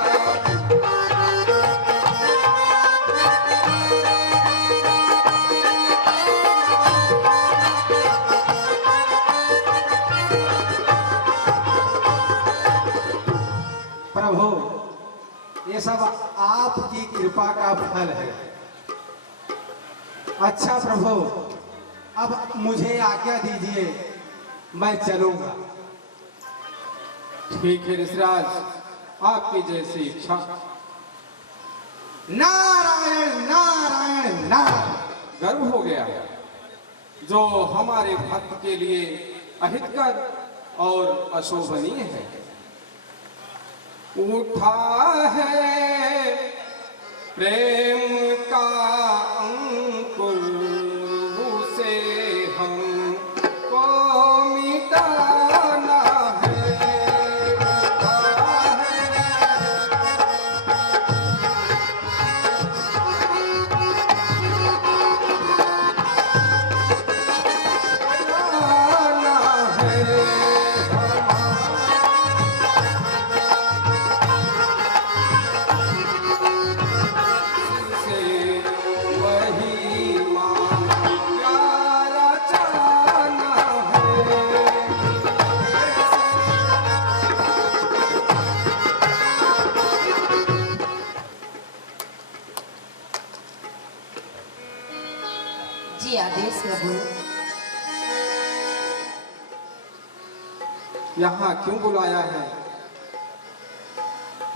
प्रभु, ये सब आपकी कृपा का फल है। अच्छा प्रभु, अब मुझे आज्ञा दीजिए, मैं चलूंगा। ठीक है ऋषिराज, आपकी जैसी इच्छा। नारायण नारायण नारायण। गर्व हो गया जो हमारे भक्त के लिए अहितकर और अशोभनीय है। उठा है प्रेम का अंकुर, उसे हमको मिटाना है। उठा जी आदेश प्रभु। यहाँ क्यों बुलाया है,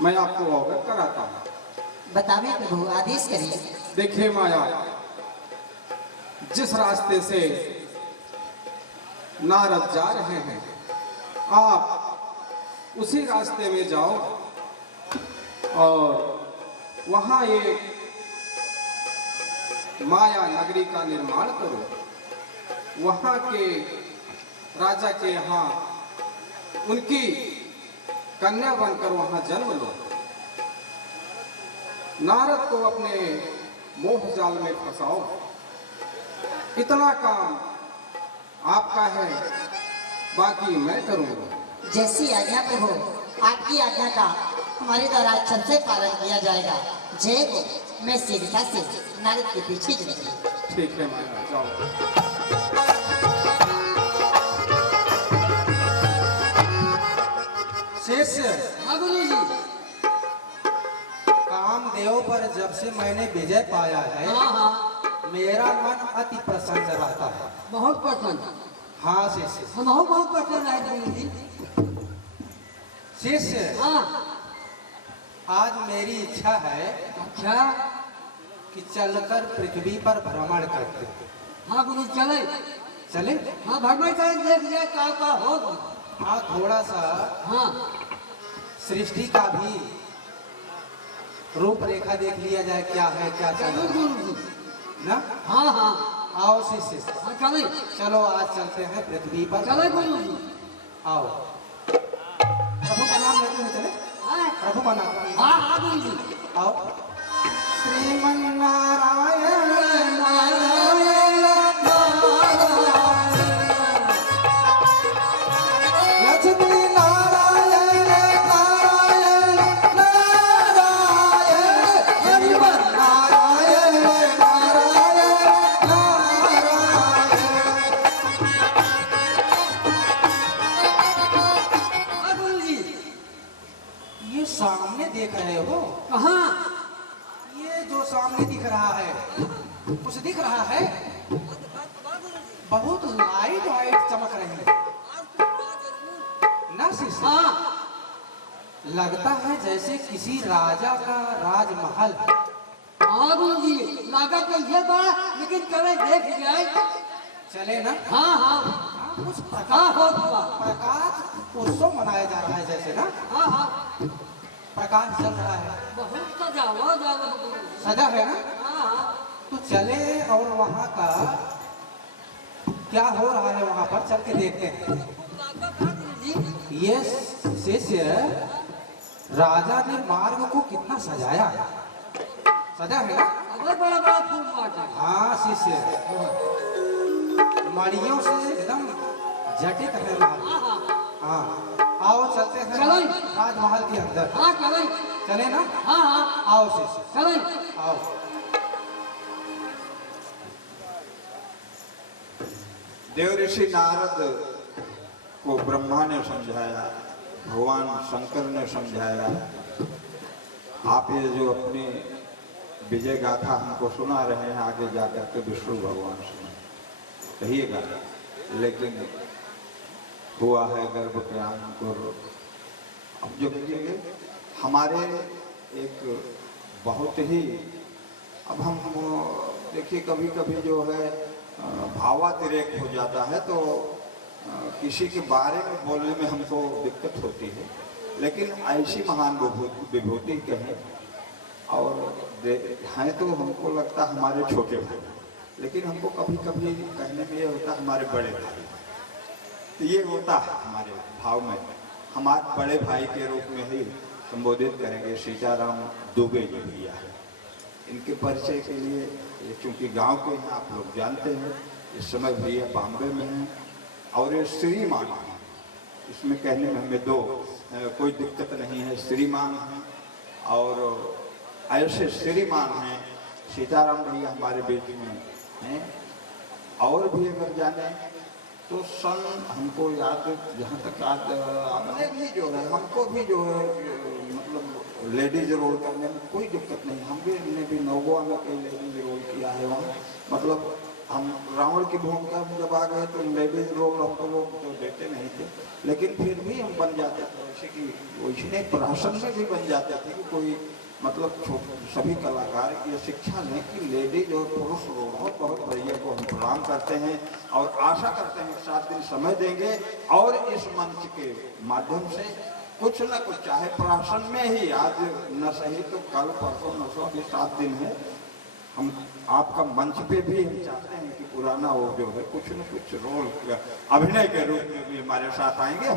मैं आपको अवगत कराता हूँ। बतावे प्रभु, आदेश करिए। देखिए माया, जिस रास्ते से नारद जा रहे हैं, आप उसी रास्ते में जाओ और वहां एक माया नगरी का निर्माण करो। वहां के राजा के यहाँ उनकी कन्या बनकर वहां जन्म लो। नारद को अपने मोह जाल में फंसाओ। इतना काम आपका है, बाकी मैं करूंगा। जैसी आज्ञा प्रभु, आपकी आज्ञा का हमारे द्वारा अच्छे से पालन किया जाएगा। जय हो। मैं शीघ्रता से नारद के पीछे चलूंगी। ठीक है माया, जाओ। शिष्य, हाँ गुरु जी। कामदेव पर जब से मैंने विजय पाया है, हाँ हाँ, मेरा मन अति प्रसन्न रहता है। बहुत पसंद। हाँ शिष्य। हम बहुत पसंद है गुरु जी। शिष्य, हाँ। आज मेरी इच्छा है अच्छा, कि चलकर पृथ्वी पर भ्रमण करते। हाँ गुरु चले। चले? हाँ भगवान चले, देख लिया क्या होगा। हाँ, थोड़ा सा हाँ सृष्टि का भी रूपरेखा देख लिया जाए, क्या है क्या चल चलो रहा गुरु है जी। ना। हाँ हाँ, आओ शिष्य, हाँ चले। चलो आज चलते हैं पृथ्वी पर। चले गुरु जी। आओ, प्रभु का नाम लेते हुए चले। हाँ प्रभु का नाम। हाँ गुरु जी। आओ। श्रीमन नारायण रहा है? कुछ दिख रहा है? बहुत लाइट वाइट चमक रही है ना शिष्य? हाँ लगता है जैसे किसी राजा का राजमहल। हाँ गुरु जी, लागत तो ये बड़ा, लेकिन कभी देख जाए। चले ना? हाँ हाँ कुछ हाँ हो हुआ। प्रकाश उत्सव मनाया जा रहा है जैसे ना? हाँ हाँ प्रकाश चल रहा है, बहुत सजावा जावा गुरु। सजा है ना? हाँ हाँ तो चले और वहाँ का क्या हो रहा है वहाँ पर चल के देखते हैं। ये शिष्य राजा ने मार्ग को कितना सजाया, सजा है ना? अगर बड़ा बड़ा फूल बांटा। हाँ शिष्य, मड़ियों से एकदम जटित है मार्ग। हाँ आओ चलते हैं चलो। राजमहल के अंदर। हाँ चलो। चले ना? हाँ हाँ आओ शिष्य चलो। आओ। देव ऋषि नारद को ब्रह्मा ने समझाया, भगवान शंकर ने समझाया। आप ये जो अपनी विजय गाथा हमको सुना रहे हैं, आगे जाकर के विष्णु भगवान सुना कहिएगा। लेकिन हुआ है गर्भ के अंकुर। अब जो कहिए हमारे एक बहुत ही, अब हम देखिए कभी कभी जो है भावातिरेक हो जाता है, तो किसी के बारे में बोलने में हमको दिक्कत होती है। लेकिन ऐसी महान विभूति कहें और हैं तो हमको लगता है हमारे छोटे भाई, लेकिन हमको कभी कभी कहने में ये होता है हमारे बड़े भाई। तो ये होता है हमारे भाव में, हमारे बड़े भाई के रूप में ही संबोधित करेंगे। सीताराम दुबे जी भैया है, इनके परिचय के लिए, ये चूँकि गांव के हैं आप लोग जानते हैं, इस समय भैया बॉम्बे में हैं और ये श्रीमान हैं। इसमें कहने में हमें कोई दिक्कत नहीं है, श्रीमान हैं और ऐसे श्रीमान हैं। सीताराम भैया हमारे बीच में हैं। और भी अगर जाने तो सन हमको याद, जहाँ तक याद, हमने भी जो है, हमको भी जो है मतलब लेडीज रोल करने में कोई दिक्कत नहीं। हमने भी नौवा में कई लेडीज रोल किया है वहाँ। मतलब हम रावण की भूमिका में जब आ गए तो लेडीज रोल हमको लोग तो देते नहीं थे, लेकिन फिर भी हम बन जाते थे। जैसे कि वैसे प्रहसन में भी बन जाते थे कि कोई मतलब सभी कलाकार की ये शिक्षा लें कि लेडीज और पुरुष बहुत बहुत भैया को हम प्रणाम करते हैं और आशा करते हैं 7 दिन समय देंगे और इस मंच के माध्यम से कुछ न कुछ, चाहे प्रहसन में ही आज न सही तो कल परसों न सो, अभी 7 दिन है, हम आपका मंच पे भी हम चाहते हैं कि पुराना वो जो है कुछ न कुछ रोल अभिनय के रूप में भी हमारे साथ आएंगे।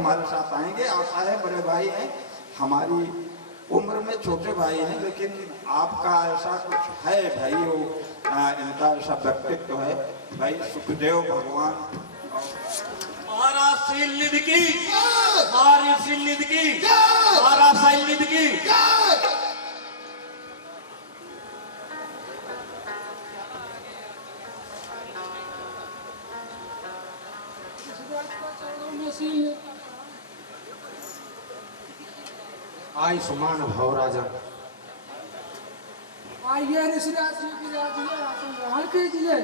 आशा है बड़े भाई हैं, हमारी उम्र में छोटे भाई हैं, लेकिन आपका ऐसा कुछ है भाई, वो इनका ऐसा व्यक्तित्व है भाई। सुखदेव भगवान महाराज शैलनिधि की, महाराज शैलनिधि की, महाराज शैलनिधि की। आयुष्मान भव राजा। आइए ऋषिराज जी की राजिए, आसन ग्रहण कीजिए।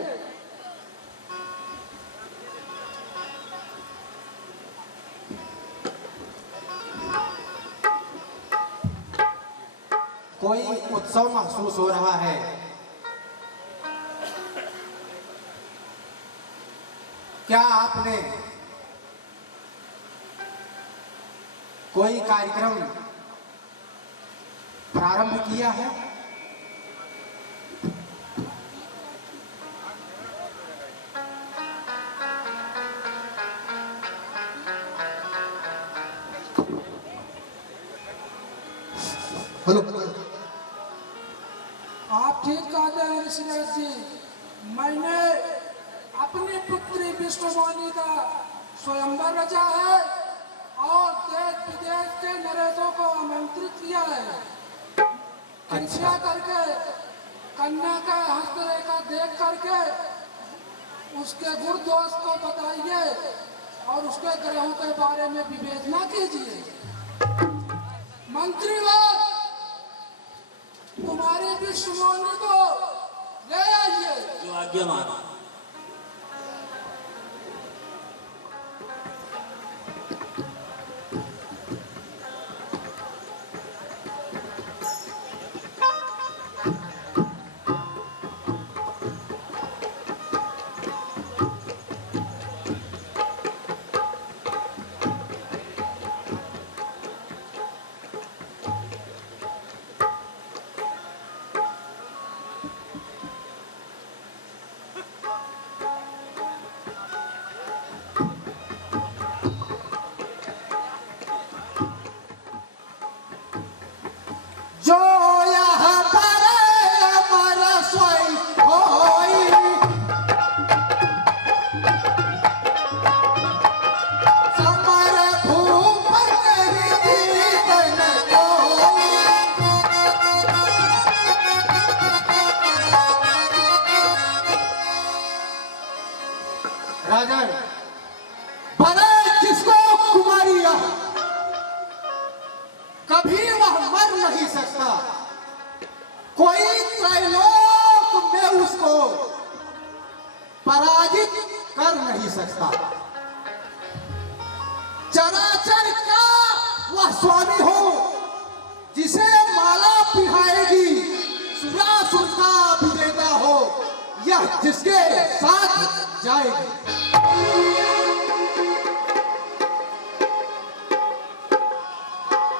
कोई उत्सव महसूस हो रहा है। क्या आपने कोई कार्यक्रम प्रारंभ किया है? हेलो, आप ठीक कहते हैं ऋषिराज जी। मैंने अपनी पुत्री विष्णुवाणी का स्वयंवर रचा है और देश विदेश के नरेशों को आमंत्रित किया है। कृपया करके कन्या का हस्तरेखा देख करके उसके गुण दोष को बताइए और उसके ग्रहों के बारे में विवेचना कीजिए। मंत्री लोग, तुम्हारी विष्णुवाणी को यजमान। जो यहाँ पर अमर सोई होई, समर भूप निर्जीवन होई। राजन भले जिसको कुमारिया कभी वह मर नहीं सकता, कोई त्रैलोक में उसको पराजित कर नहीं सकता। चराचर का वह स्वामी हो जिसे माला पिहाएगी, सुरासुर का विजेता हो यह जिसके साथ जाएगी।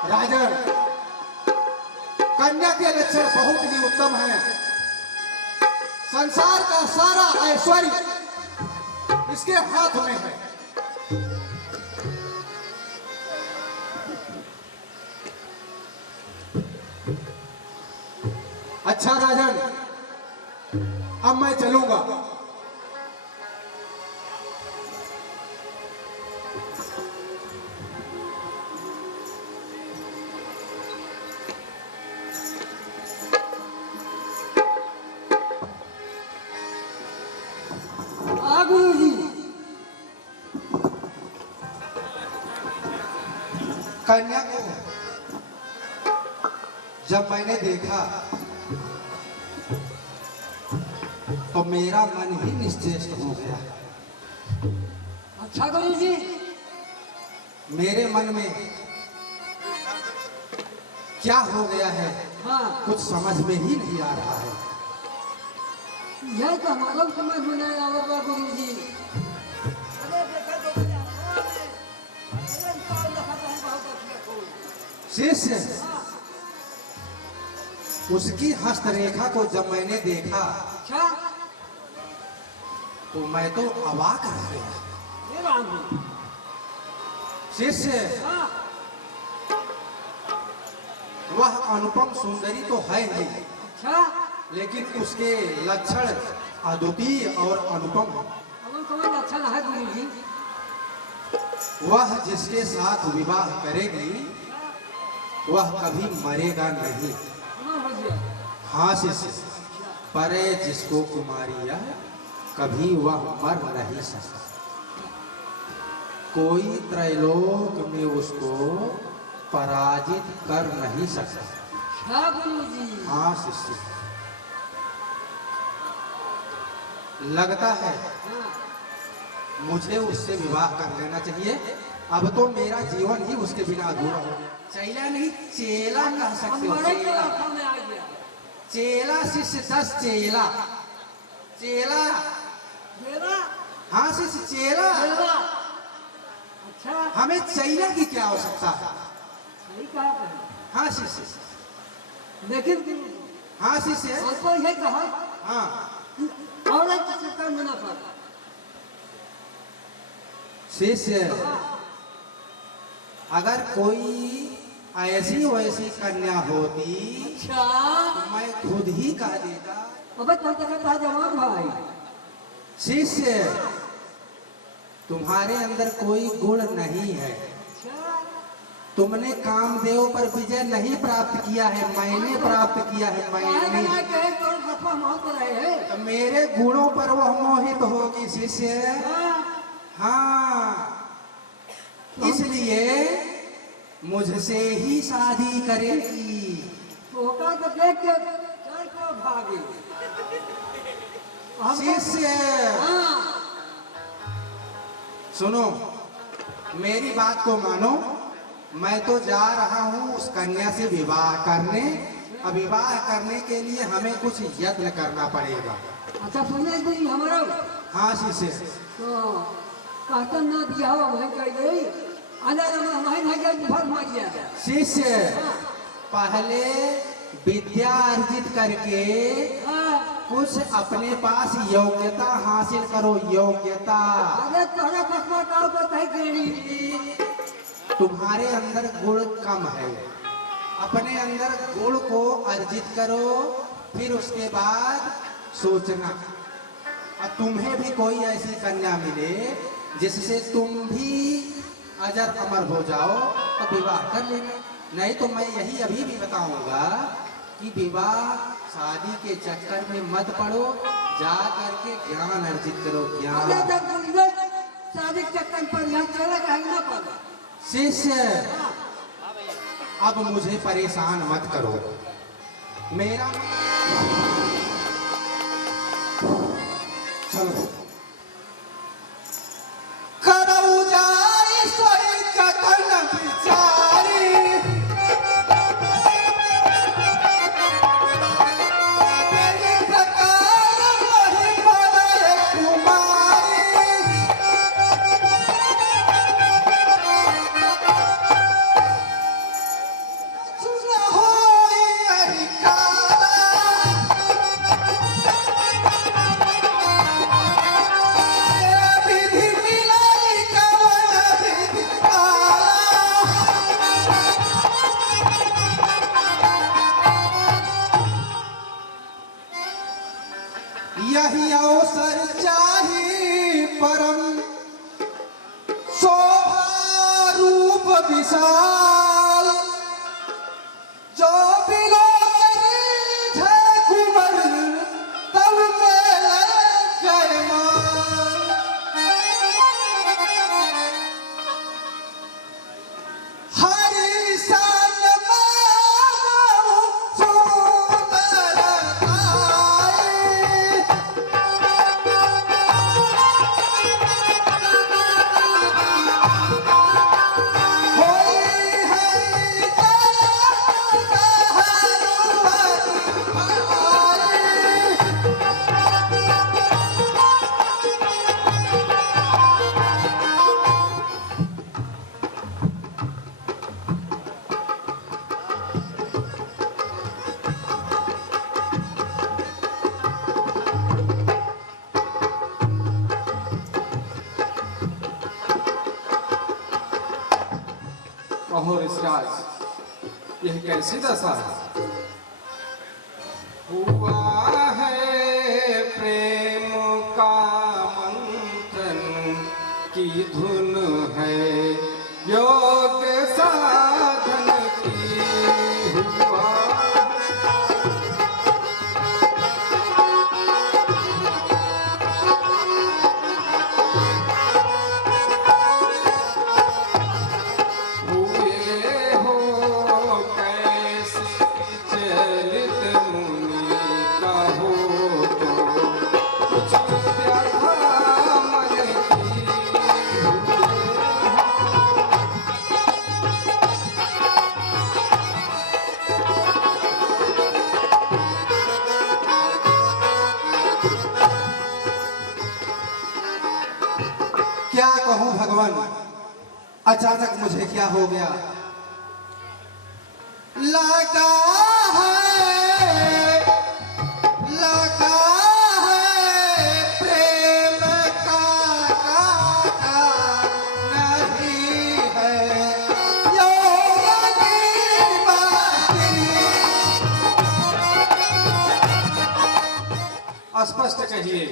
राजन कन्या के लक्षण बहुत ही उत्तम हैं। संसार का सारा ऐश्वर्य इसके हाथ में है। अच्छा राजन, अब मैं चलूंगा। कन्या को जब मैंने देखा तो मेरा मन ही निश्चेष्ट हो गया। अच्छा गुरु जी, मेरे मन में क्या हो गया है कुछ समझ में ही नहीं आ रहा है। यह तो हमारा समझ में नहीं आ रहा गुरु जी। शिष्य, उसकी हस्तरेखा को जब मैंने देखा तो मैं तो अवाक रह गया। शिष्य, वह अनुपम सुंदरी तो है नहीं, लेकिन उसके लक्षण अद्वितीय और अनुपम है। लक्षण है गुरु जी। वह जिसके साथ विवाह करेगी वह कभी मरेगा नहीं। हाँ शिष्य, परे जिसको कुमारिया कभी वह मर नहीं सकता, कोई त्रैलोक में उसको पराजित कर नहीं सकता। हाँ शिष्य, लगता है मुझे उससे विवाह कर लेना चाहिए। अब तो मेरा जीवन ही उसके बिना अधूरा हो गया। चेला नहीं, चेला कह सकते हो। चेला, चेला शिष्य, 10 चेला। चेला, हाँ शिष्य चेला। अच्छा, हमें चेला की क्या आवश्यकता है? सही कहा। हाँ शिष्य, लेकिन हाँ शिष्य, ये कहा हाँ और चक्कर में ना पड़ा। शिष्य, अगर कोई ऐसी वैसी कन्या होती तो मैं खुद ही कह देता। अबे तुम तो कहता जवान भाई। शिष्य, तुम्हारे अंदर कोई गुण नहीं है। तुमने कामदेव पर विजय नहीं प्राप्त किया है, मैंने प्राप्त किया है। मैंने तो मेरे गुणों पर वह मोहित होगी शिष्य। हाँ, इसलिए मुझसे ही शादी करेगी। तो देख के भागे। शिष्य हाँ सुनो, मेरी बात को मानो। मैं तो जा रहा हूँ उस कन्या से विवाह करने। अब विवाह करने के लिए हमें कुछ यत्न करना पड़ेगा। अच्छा सुने कोई हमारा हाँ शिष्य। तो कहता ना दिया हो वहीं कर गई अगर हम वहीं नहीं गए फल मार गया शिष्य पहले विद्या अर्जित करके कुछ अपने पास योग्यता हासिल करो। योग्यता अरे तोरा कसमा का बताई करी तुम्हारे अंदर गुण कम है। अपने अंदर गुण को अर्जित करो, फिर उसके बाद सोचना। और तुम्हें भी कोई ऐसी कन्या मिले जिससे तुम भी अजर अमर हो जाओ तो विवाह कर लेना। नहीं तो मैं यही अभी भी बताऊंगा कि विवाह शादी के चक्कर में मत पड़ो, जा करके ज्ञान अर्जित करो। ज्ञान शादी के चक्कर पर यहाँ चला कहना पड़ा। शिष्य अब मुझे परेशान मत करो। मेरा चलो करो जाए सोई कथन विचारी, तेरी प्रकार वही बड़े कुमारी। यही अवसर चाहिए परम शोभा रूप विशाल, जो बिलो कुंवर तब मेरे जयमान। हरि सन मानव सुंदरताई, कहो ऋषिराज, यह कैसी दशा है? हुआ है प्रेम का मंथन की धुन है, योग साधन की हुआ। क्या कहूं भगवान, अचानक मुझे क्या हो गया। लगा है प्रेम का काटा नहीं है, योगी बाती। स्पष्ट कहिए,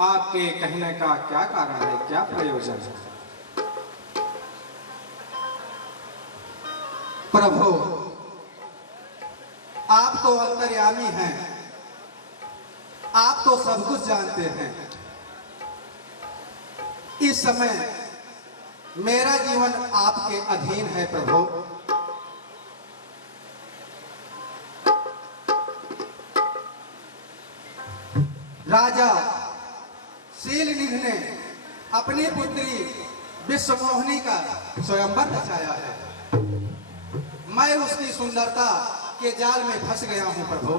आपके कहने का क्या कारण है, क्या प्रयोजन है? प्रभु आप तो अंतर्यामी हैं, आप तो सब कुछ जानते हैं। इस समय मेरा जीवन आपके अधीन है प्रभु। राजा शीलनिधि ने अपनी पुत्री विश्वमोहिनी का स्वयंवर रचाया है। मैं उसकी सुंदरता के जाल में फंस गया हूं प्रभु।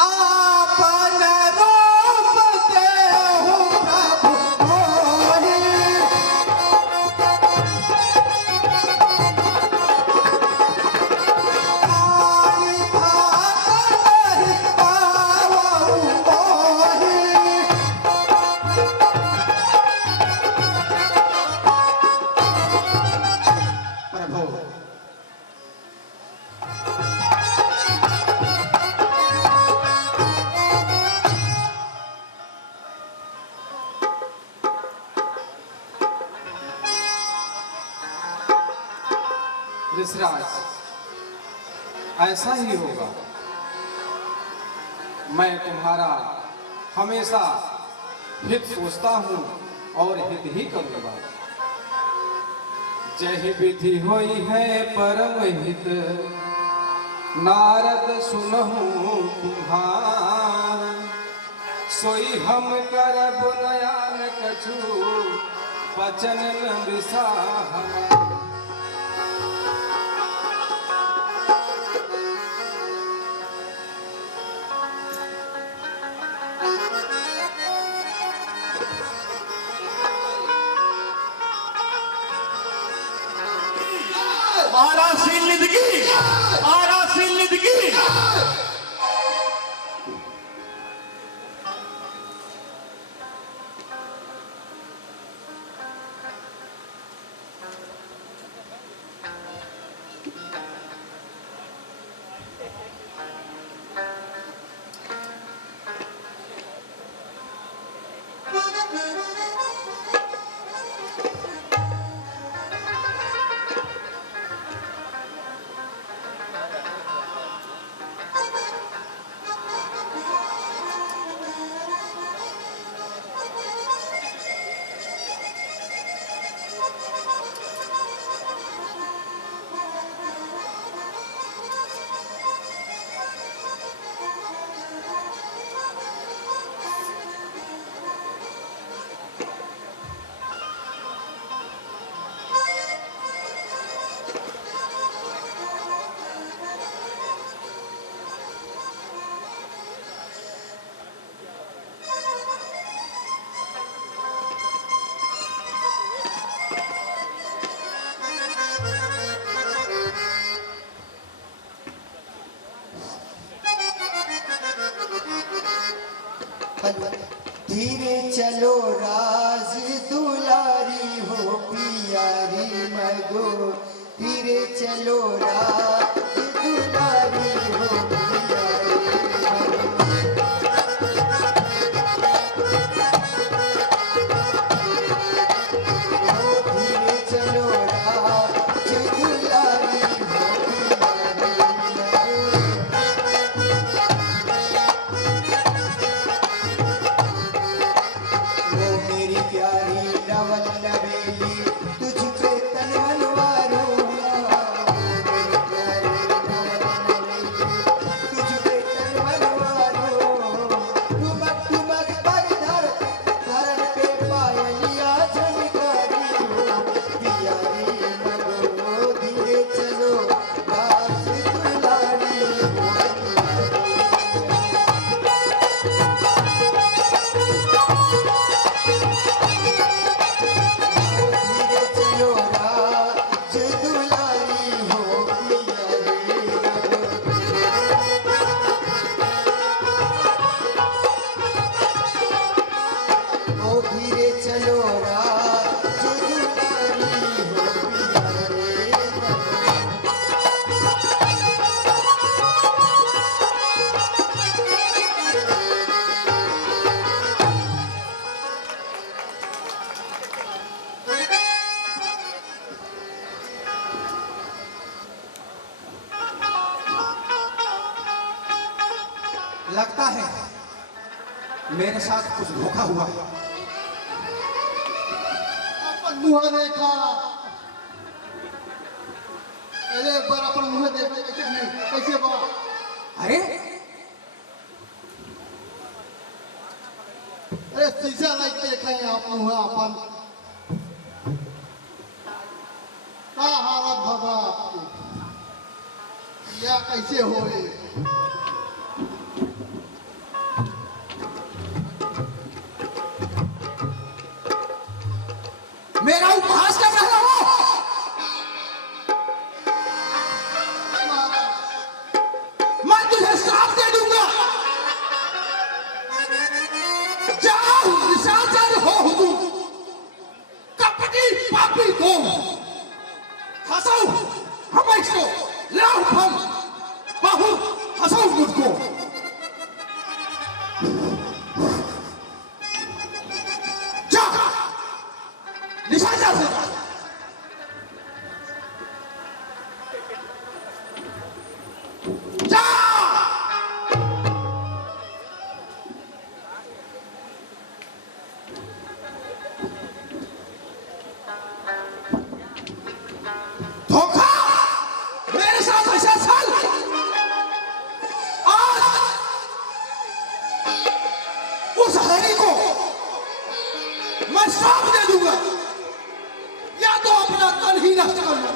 आपन रूप देहु प्रभु मोहि, आई भात नहीं पावहु मोहि। प्रभु ऋषिराज, ऐसा ही होगा। मैं तुम्हारा हमेशा हित सोचता हूँ और हित ही करूँगा। जय विधि होई है परम हित, नारद सुनहु तुम्हार। सोई हम करब नयान कछु, बचन न बिसाह। महाराज शीलनिधि की, महाराज शीलनिधि की। धीरे चलो राज दुलारी हो पियारी मगो, धीरे चलो राज दुलारी हो पियारी मगो, धीरे चलो राज दुलारी हो प्यारी नवन नवेली तुझ पे तन मनवारो, तुझ पे तन मनवारो। ठुमक ठुमक पर धरन पे पायलिया झनकारी हो पियारी मगो, धीरे चलो राज दुलारी हो। लगता है मेरे साथ कुछ धोखा हुआ है। अपन मुँह देखा, पहले एक बार अपन मुँह देख कैसे बा। अरे ये शीशा लाइक देखे आप मुँह अपन का हालत भगा आपकी या कैसे होए मेरा उपहास कर रहा हो। मैं तुझे श्राप दे दूंगा। जाओ निशाचर हो हुजूर, कपटी पापी को हंसाओ हमेशा, लाओ फल बहुत हंसाओ मुझको। जा निशाचर हो जा। धोखा मेरे साथ ऐसा चल। आज उस हरी को मैं श्राप दे दूंगा, या तो अपना तन ही नष्ट कर लो।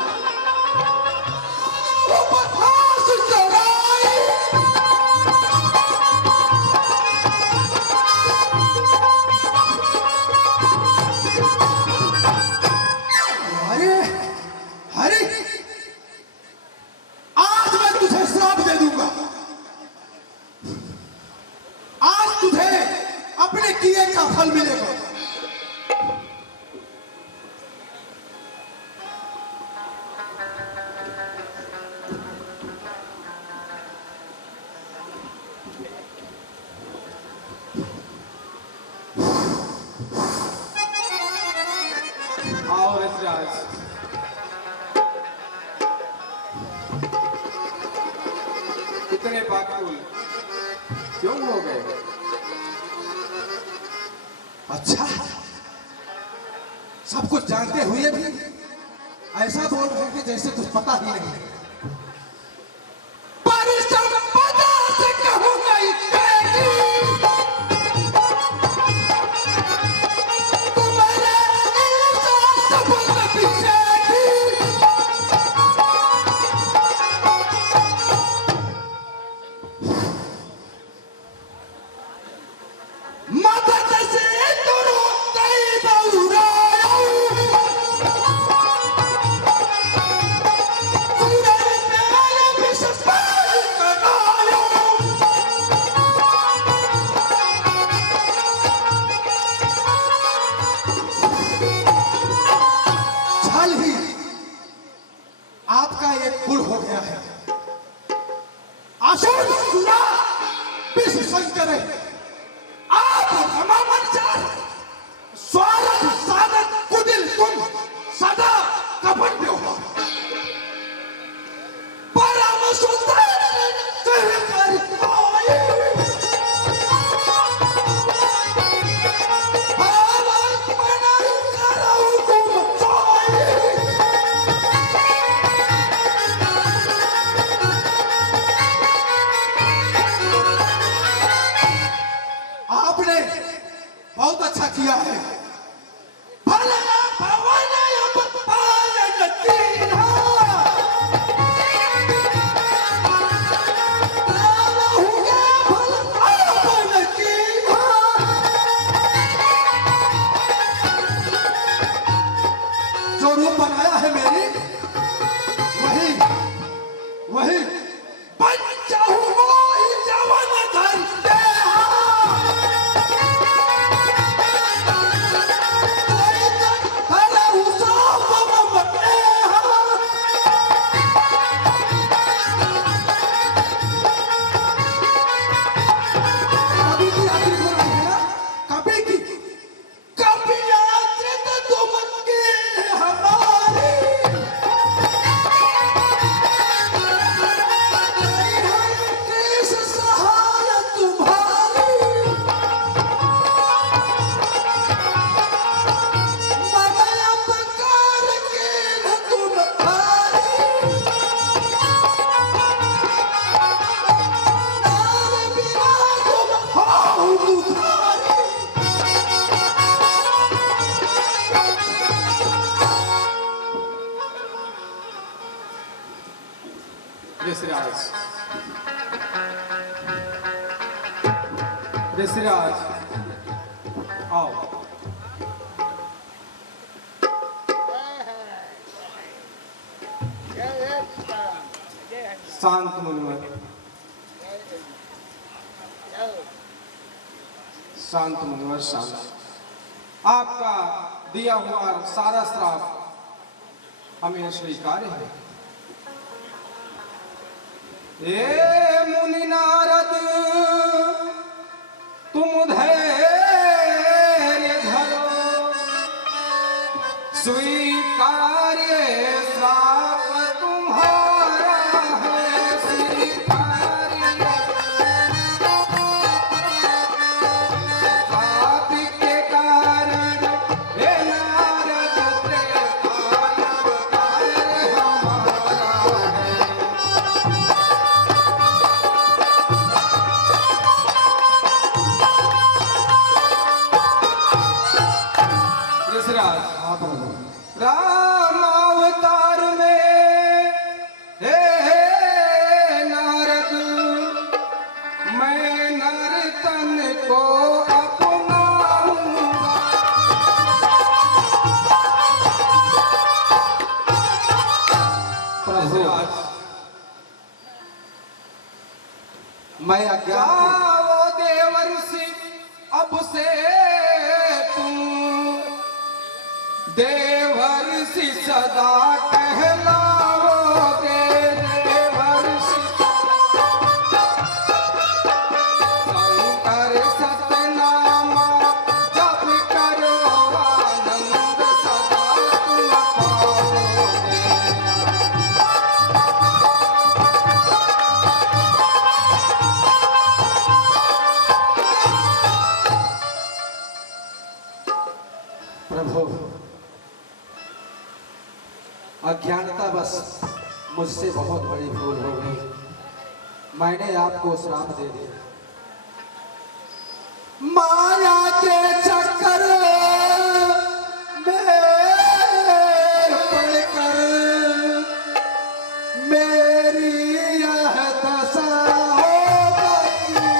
उपहास चौराई अरे हरी, आज मैं तुझे श्राप दे दूंगा। आज तुझे अपने किए का फल मिलेगा। आओ ऋषिराज, इतने बातुल क्यों हो गए? अच्छा, सब कुछ जानते हुए भी ऐसा बोल रहे कि जैसे कुछ पता ही नहीं। परिश्रम पता से कहूंगा तुम्हारे सपन पीछे मदद से तुरो कई बहुरायो सूरज मेरे विश्वास करायो। छल ही आपका एक गुण हो गया है। आशुर सुना विश्व शंकर आप रमामंचार स्वागत साधन कुदिल तुम सदा कपट में हो। परम सुंदर कह कर कोई भावन मनन करो तुम सोई। आपने बहुत अच्छा किया है। भला भवन अब पालन कीन्हा, राम हुए भल आपन कीन्हा। जो रूप बनाया है मेरी, वही पंचाहु मोहि जवन धर देहा। ऋषिराज आओ। शांत मुनिवर, शांत मुनिवर शांत। आपका दिया हुआ सारा श्राप हमें स्वीकार्य है। ए मुनि नारद तुम धैर्य धरो, स्वीकार्य श्राप तुम्हारा है स्वीकार्य। श्राप के कारण हे नारद त्रेताय अवतार हमारा है। ऋषिराज, राम अवतार में हे नारद मैं नर्तन को अपनाऊंगा। प्रभु मैं अज्ञान जाओ देवर्षि अब से तुम देवर्षि सदा कहलाओगे। देवर्षि शंकर सतनामा जप करो आनंद सदा तुम पाओगे। प्रभु अज्ञानता बस मुझसे बहुत बड़ी भूल हो गई। मैंने आपको श्राप दे दिया। माया के चक्कर में पड़कर मेरी यह दशा हो गई है।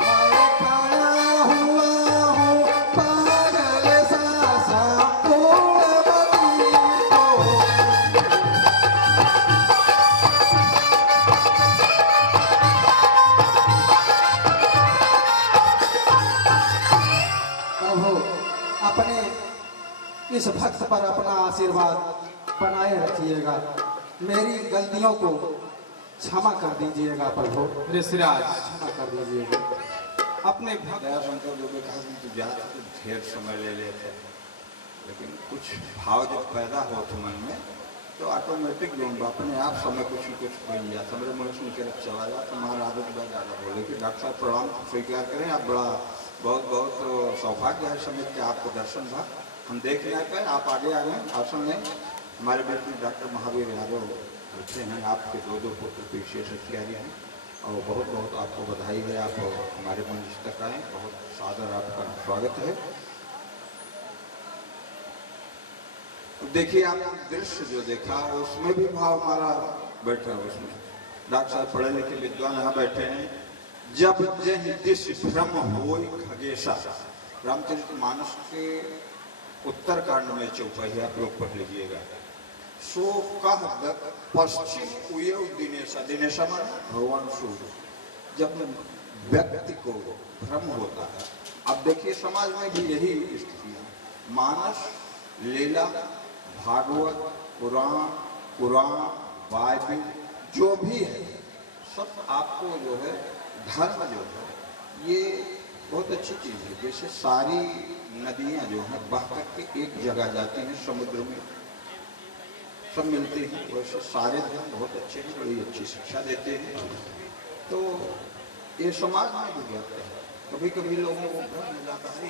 मैं खड़ा हुआ हूँ पागल सा संपूर्णवती को। प्रभु अपने इस भक्त पर अपना आशीर्वाद बनाए रखिएगा। मेरी गलतियों को क्षमा कर दीजिएगा प्रभु। ऋषिराज, क्षमा कर दीजिएगा। अपने भक्त दया शंकर जो भी कहा कि ज्यादा तो ढेर समय ले लेते हैं, लेकिन कुछ भाव जब पैदा हो तो मन में तो ऑटोमेटिक जो अपने आप समय कुछ न कुछ बन जाता। मेरे मनुष्य की तरफ चला जाता, तुम्हारा आदत बहुत ज़्यादा बोले कि डॉक्टर साहब प्रणाम स्वीकार करें। आप बड़ा बहुत बहुत सौभाग्य है समित के आपको दर्शन था, हम देख नहीं पाए। आप आगे आ गए आसन में। हमारे बेटे डॉक्टर महावीर यादव बैठे हैं, आपके दो पुत्र विशेष अधिकारी हैं और बहुत बहुत आपको बधाई है। आप हमारे मंच तक आए, बहुत सादर आपका स्वागत है। देखिए आप दृश्य जो देखा उसमें भी भाव हमारा बैठा है। उसमें डॉक्टर साहब पढ़े लिखे विद्वान यहाँ बैठे हैं। जब जह दिश भ्रम होई खगेशा, रामचरितमानस के उत्तर कांड में चौपाई आप लोग पढ़ लीजिएगा। सो कह पश्चिम उयव दिनेशा, दिनेशा माने भगवान सूर्य। जब व्यक्ति को भ्रम होता है, अब देखिए समाज में भी यही स्थिति है। मानस, लीला, भागवत, पुराण, बाइबिल जो भी है सब आपको जो है धर्म जो है ये बहुत अच्छी चीज़ है। जैसे सारी नदियाँ जो हैं बह करके एक जगह जाती हैं समुद्र में, सब मिलते हैं। वैसे सारे धर्म बहुत अच्छे हैं, बड़ी अच्छी शिक्षा देते हैं। तो ये समाज में भी जाता है। कभी कभी लोगों को भ्रम हो जाता है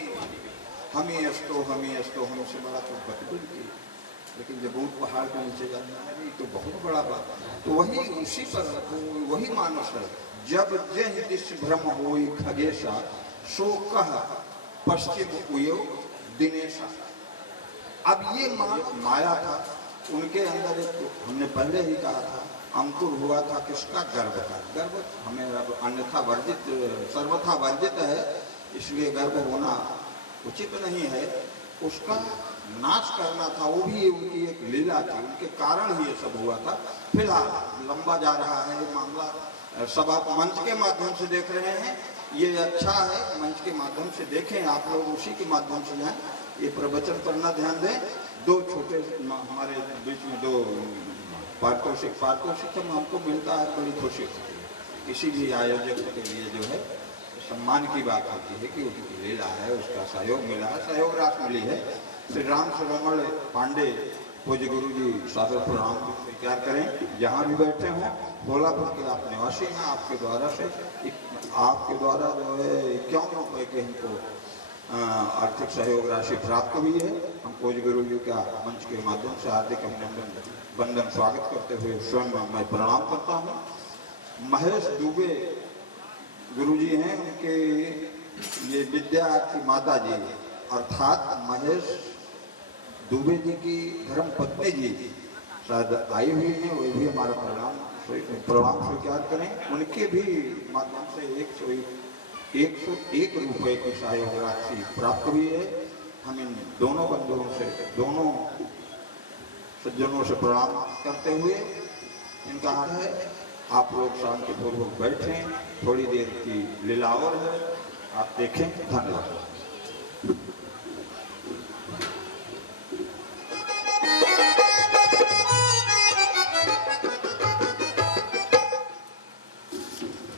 हम ही अस्तो हमसे बड़ा तो बकबुल की, लेकिन जब ऊँट पहाड़ के नीचे जाता है तो बहुत बड़ा बात। तो वही उसी पर वही मानस है। जब जह दिश भ्रम होई खगेशा, सो कह पश्चिम उयो दिनेशा। अब ये माया था उनके अंदर, एक हमने पहले ही कहा था अंकुर हुआ था किसका? गर्भ का। गर्भ हमें अब अन्यथा वर्जित, सर्वथा वर्जित है, इसलिए गर्भ होना उचित नहीं है। उसका नाश करना था, वो भी उनकी एक लीला थी, उनके कारण ही ये सब हुआ था। फिलहाल लंबा जा रहा है ये मामला, सब आप मंच के माध्यम से देख रहे हैं, ये अच्छा है, मंच के माध्यम से देखें आप लोग, उसी के माध्यम से जाएं। ये प्रवचन पर ना ध्यान दें। दो छोटे हमारे बीच में दो पारितोषिक हमको मिलता है, बड़ी खुशी होती है। किसी भी आयोजक के लिए जो है सम्मान की बात होती है कि उसकी लीला है, उसका सहयोग मिला है, सहयोग राशि मिली है। श्री राम श्रवण पांडे पूज्य गुरु जी सादर प्रणाम स्वीकार करें। जहाँ भी बैठे हों, भोलापुर के आप निवासी हैं, आपके द्वारा से आपके द्वारा जो है 51 रुपये के हमको आर्थिक सहयोग राशि प्राप्त हुई है। हम पूज्य गुरु जी का मंच के माध्यम से हार्दिक अभिनंदन वंदन स्वागत करते हुए स्वयं मैं प्रणाम करता हूँ। महेश दुबे गुरुजी हैं, उनके ये विद्या की माता जी अर्थात महेश दुबे जी की धर्म पत्नी जी शायद आई हुई हैं, वे भी हमारा प्रणाम स्वीकार करें। उनके भी माध्यम से 101 रुपये की सहयोग राशि प्राप्त हुई है। हम इन दोनों बंधुओं से, दोनों सज्जनों से प्रणाम करते हुए इनका है आप लोग शांतिपूर्वक बैठें, थोड़ी देर की लीला और है, आप देखें। धन्यवाद।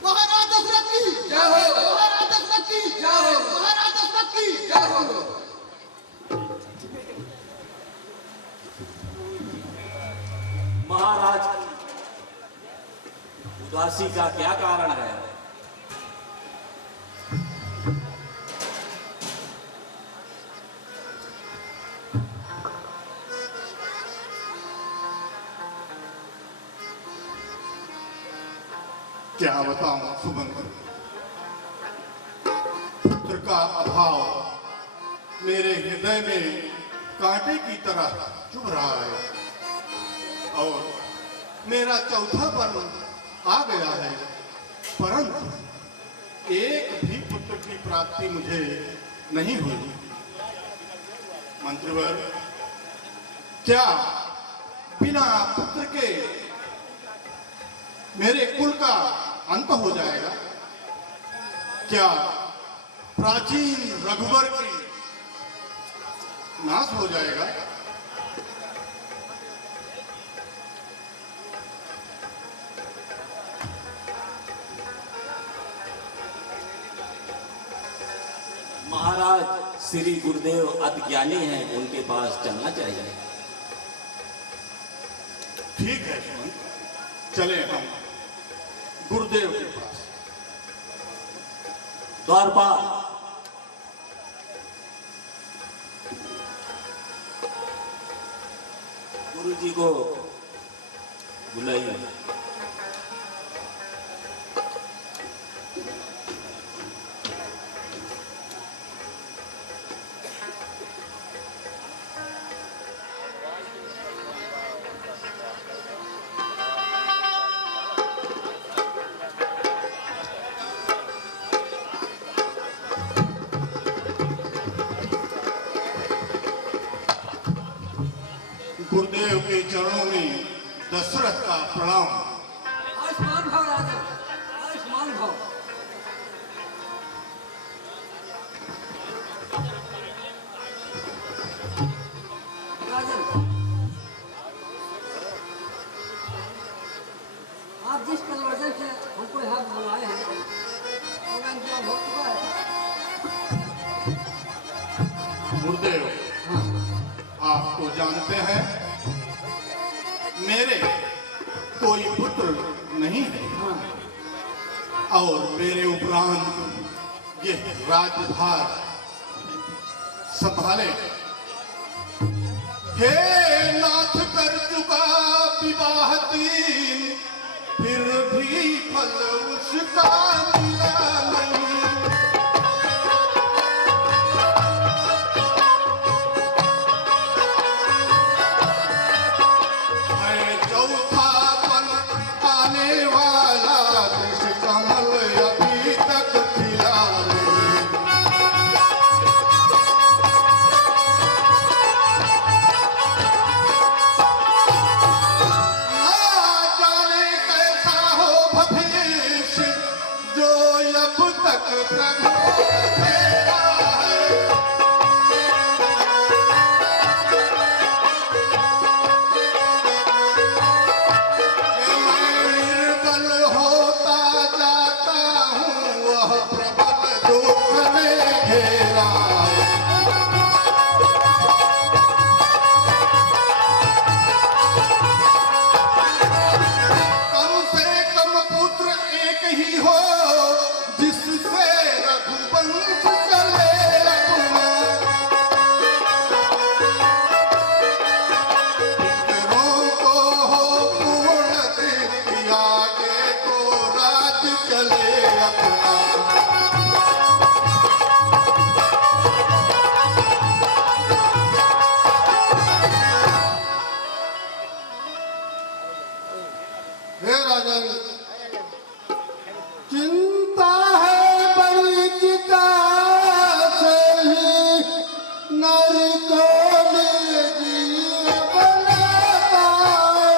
महाराज दशरथ की जय हो, महाराज दशरथ की जय हो, महाराज दशरथ की जय हो। महाराज उदासी का क्या कारण है? क्या बताऊं सुमंत, पुत्र का अभाव मेरे हृदय में कांटे की तरह चुभ रहा है और मेरा चौथापन आ गया है, परंतु एक भी पुत्र की प्राप्ति मुझे नहीं हुई। मंत्रीवर, क्या बिना पुत्र के मेरे कुल का अंत हो जाएगा? क्या प्राचीन रघुवर की नाश हो जाएगा? महाराज श्री गुरुदेव अज्ञानी हैं, उनके पास चलना चाहिए। ठीक है सुमंत, चले हम गुरुदेव के पास। द्वारपाल गुरु जी को बुलाइए। गुरुदेव के चरणों में दशरथ का प्रणाम। आयुष्मान भव राजा, आयुष्मान भव। राजन, आप जिस परिवर्तन से हमको यहाँ बुलाए हैं वो इंतजार हो चुका है। गुरुदेव, आप तो जानते हैं मेरे कोई पुत्र नहीं है और मेरे उपरांत ये राज्यभार संभाले। हे नाथ कर चुका विवाह तीन, फिर भी फल उसका मिला नहीं। हे राजन, चिंता है बड़ी चिता से ही नारी को निर्जीव बनाता है।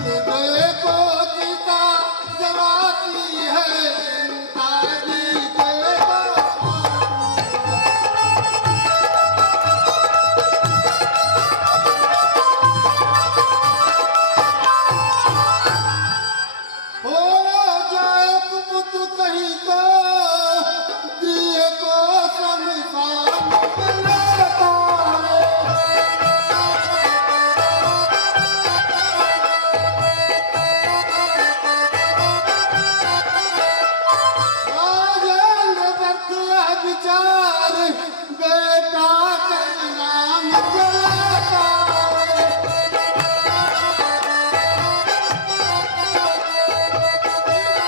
हृदय को चिता जलाती है, चिंता जी के हो जाए कुपुत्र कहीं को, गृह को शमशान बनाता है। राजेंद्र दत्त यह विचार बेटा का नाम जलाता है।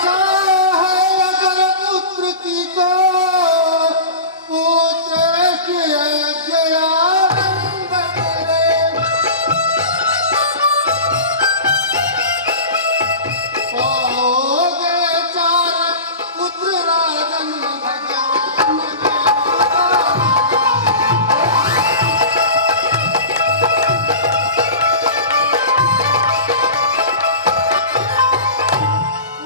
चाहे अगर पुत्र की को पुत्र की ज्ञान बदले, पाओगे चार पुत्र राजन भगवान के।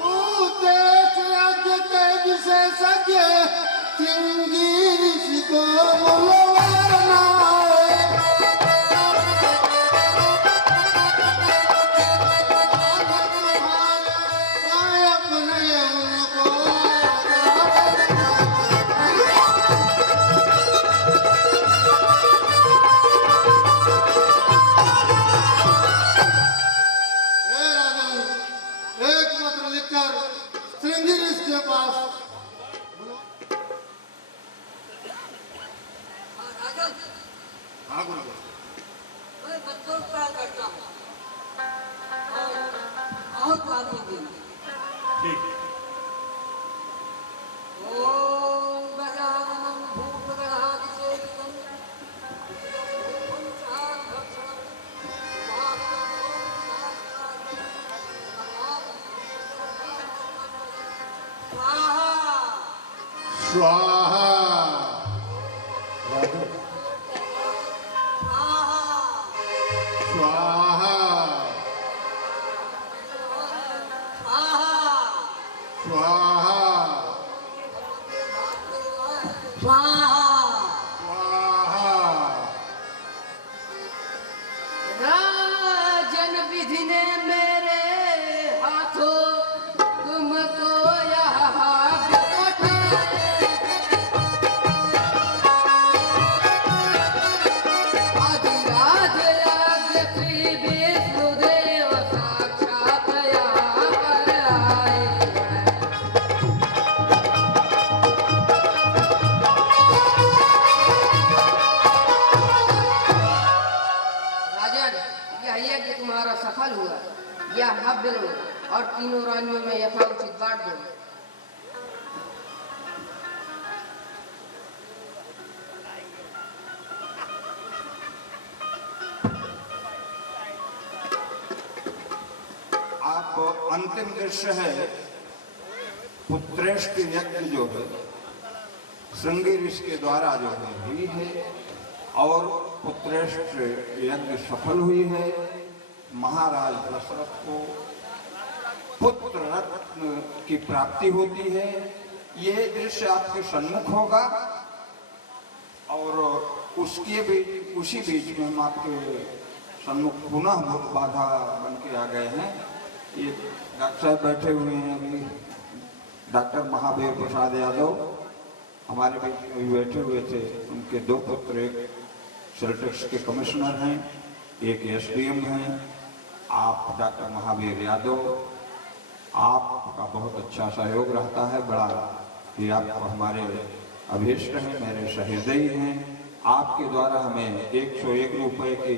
उद्देश यज्ञ के विशेषज्ञ श्रृंगी ऋषि को बुलवाना है। तुम्हारे अपने उनको हे राजन, एक पत्र लिखकर श्रृंगी ऋषि के पास राजन, हाँ गुरुदेव। मैं बच्चों को प्यार करता हूँ और काम नहीं ठीक ओम गजाननं भूतगणाधिसेवितं स्वाहा स्वाहा स्वाहा राजन विधि ने मेरे हाथों तुमको यहाँ अधिराज यज्ञ श्री विष्णुदेव साक्षात यहाँ पर आए हैं। राजन, यह यज्ञ तुम्हारा सफल हुआ। यह हव्य लो और तीनों रानियों में यथाउचित बांट दो। आप अंतिम दृश्य है पुत्रेष्ट यज्ञ जो है श्रृंगी ऋषि के द्वारा जो है हुई है और पुत्रेष्ट यज्ञ सफल हुई है। महाराज दशरथ को पुत्र रत्न की प्राप्ति होती है। यह दृश्य आपके सन्मुख होगा और उसी बीच में हम आपके सन्मुख पुनः बाधा बन के आ गए हैं। ये डॉक्टर साहब बैठे हुए हैं अभी, डॉक्टर महावीर प्रसाद यादव हमारे बीच में बैठे हुए थे। उनके दो पुत्र, एक सेल्टेक्स के कमिश्नर हैं, एक एसडीएम हैं। आप डॉक्टर महावीर यादव, आपका बहुत अच्छा सहयोग रहता है। बड़ा कि आप हमारे अभीष्ट हैं, मेरे सहृदयी हैं। आपके द्वारा हमें 101 रुपये की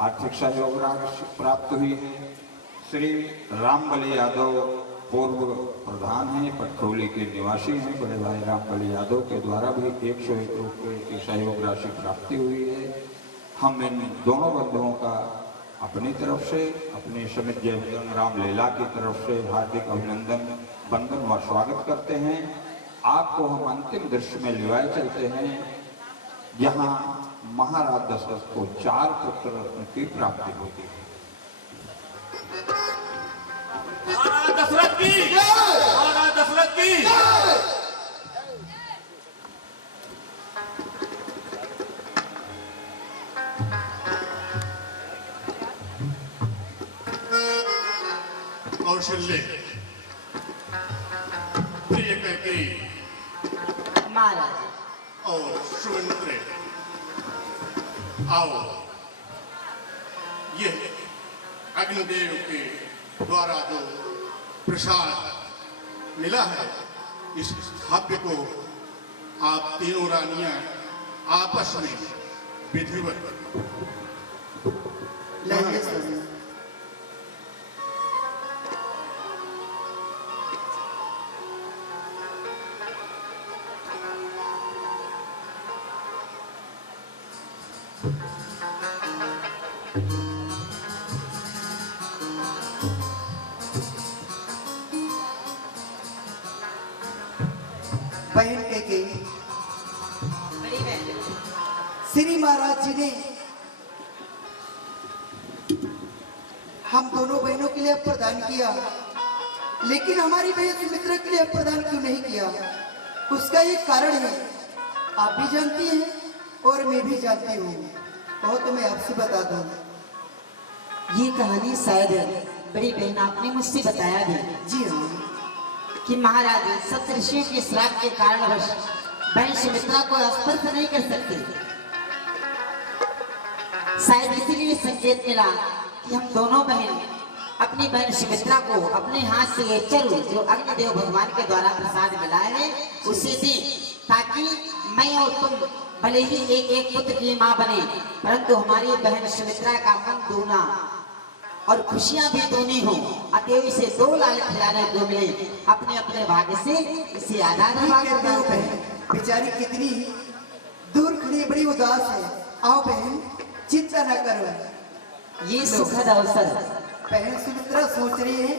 आर्थिक सहयोग राशि प्राप्त हुई है। श्री रामबली यादव पूर्व प्रधान हैं, पटखोली के निवासी हैं। बड़े भाई रामबली यादव के द्वारा भी 101 रुपये की सहयोग राशि प्राप्ति हुई है। हम इन दोनों बंधुओं का अपनी तरफ से, अपने समित जय राम लीला की तरफ से हार्दिक अभिनंदन, वंदन व स्वागत करते हैं। आपको हम अंतिम दृश्य में लिवाए चलते हैं, जहां महाराज दशरथ को 4 पुत्र की प्राप्ति होती है। महाराज दशरथ की महाराज दशरथ की कौशल्य, प्रिय कैकेयी महाराज और सुमित्र, आओ, ये अग्निदेव के द्वारा जो प्रसाद मिला है, इस हव्य को आप तीनों रानियां आपस में विधिवत लेंगे स्वामी। बहन कैकेयी, श्री महाराज जी ने हम दोनों बहनों के लिए प्रदान किया, लेकिन हमारी बहन सुमित्रा के लिए प्रदान क्यों नहीं किया? उसका एक कारण है, आप भी जानती हैं और मैं भी जानती हूँ। कहो तो मैं आपसे बता दूं। ये कहानी शायद बड़ी बहन आपने मुझसे बताया भी। जी हाँ, कि महाराज सप्तऋषियों के श्राप के कारणवश बहन सुमित्रा को स्पर्श नहीं कर सकते। शायद इसीलिए संकेत मिला कि हम दोनों बहन अपनी बहन सुमित्रा को अपने हाथ से ये चरु जो अग्निदेव भगवान के द्वारा प्रसाद मिला है उसे दें, ताकि मैं और तुम भले ही एक एक पुत्र की माँ बने, परंतु हमारी बहन सुमित्रा का मन दूना और खुशियां भी दोनी हो। अतएव इसे 2 लाल खिलाने को मिले, अपने अपने भाग्य से इसे आधार बेचारी कितनी दूर खड़ी, बड़ी उदास है। आओ बहन, चिंता न करो, ये सुखद अवसर। बहन सुमित्रा सोच रही है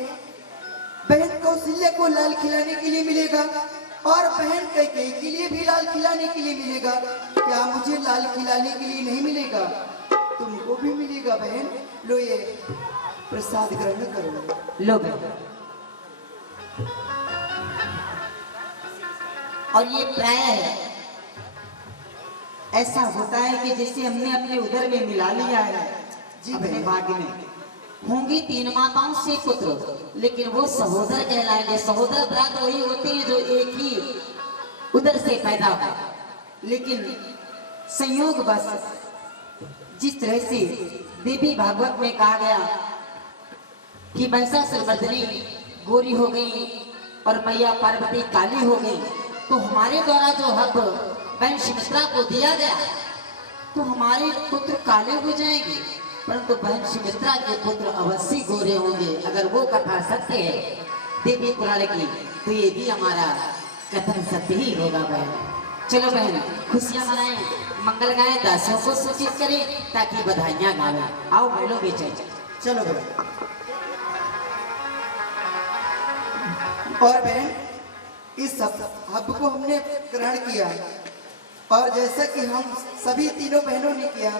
बहन कौशल्या को लाल खिलाने के लिए मिलेगा और बहन कैकेयी के लिए भी लाल खिलाने के लिए मिलेगा। क्या मुझे लाल खिलाने के लिए नहीं मिलेगा? तुमको भी मिलेगा बहन। लो ये प्रसाद ग्रहण करो। लो बहन। और ये प्राय है, ऐसा होता है कि जैसे हमने अपने उदर में मिला लिया है जी अपने भाग्य में। होंगी 3 माताओं से पुत्र, लेकिन वो सहोदर कहलाएंगे। सहोदर भ्रात वही होते हैं जो एक ही उदर से पैदा हो, लेकिन संयोग बस जिस तरह से देवी भागवत में कहा गया कि महिषासुरमर्दिनी गोरी हो गई और मैया पार्वती काली हो गई, तो हमारे द्वारा जो हक बहन सुमित्रा को दिया गया तो हमारे पुत्र काले हो जाएंगे, परंतु बहन सुमित्रा के पुत्र अवश्य गोरे होंगे। अगर वो कथा सत्य है देवी पुराण की, तो ये भी हमारा कथन सत्य ही होगा बहन। चलो बहन, खुशियां मनाएं, मंगल गाएं, दासियों को सूचित करें ताकि बधाइयां गावें। आओ महिलों बेचे। चलो बहन। और बहन, इस हब को हमने ग्रहण किया और जैसा कि हम सभी तीनों बहनों ने किया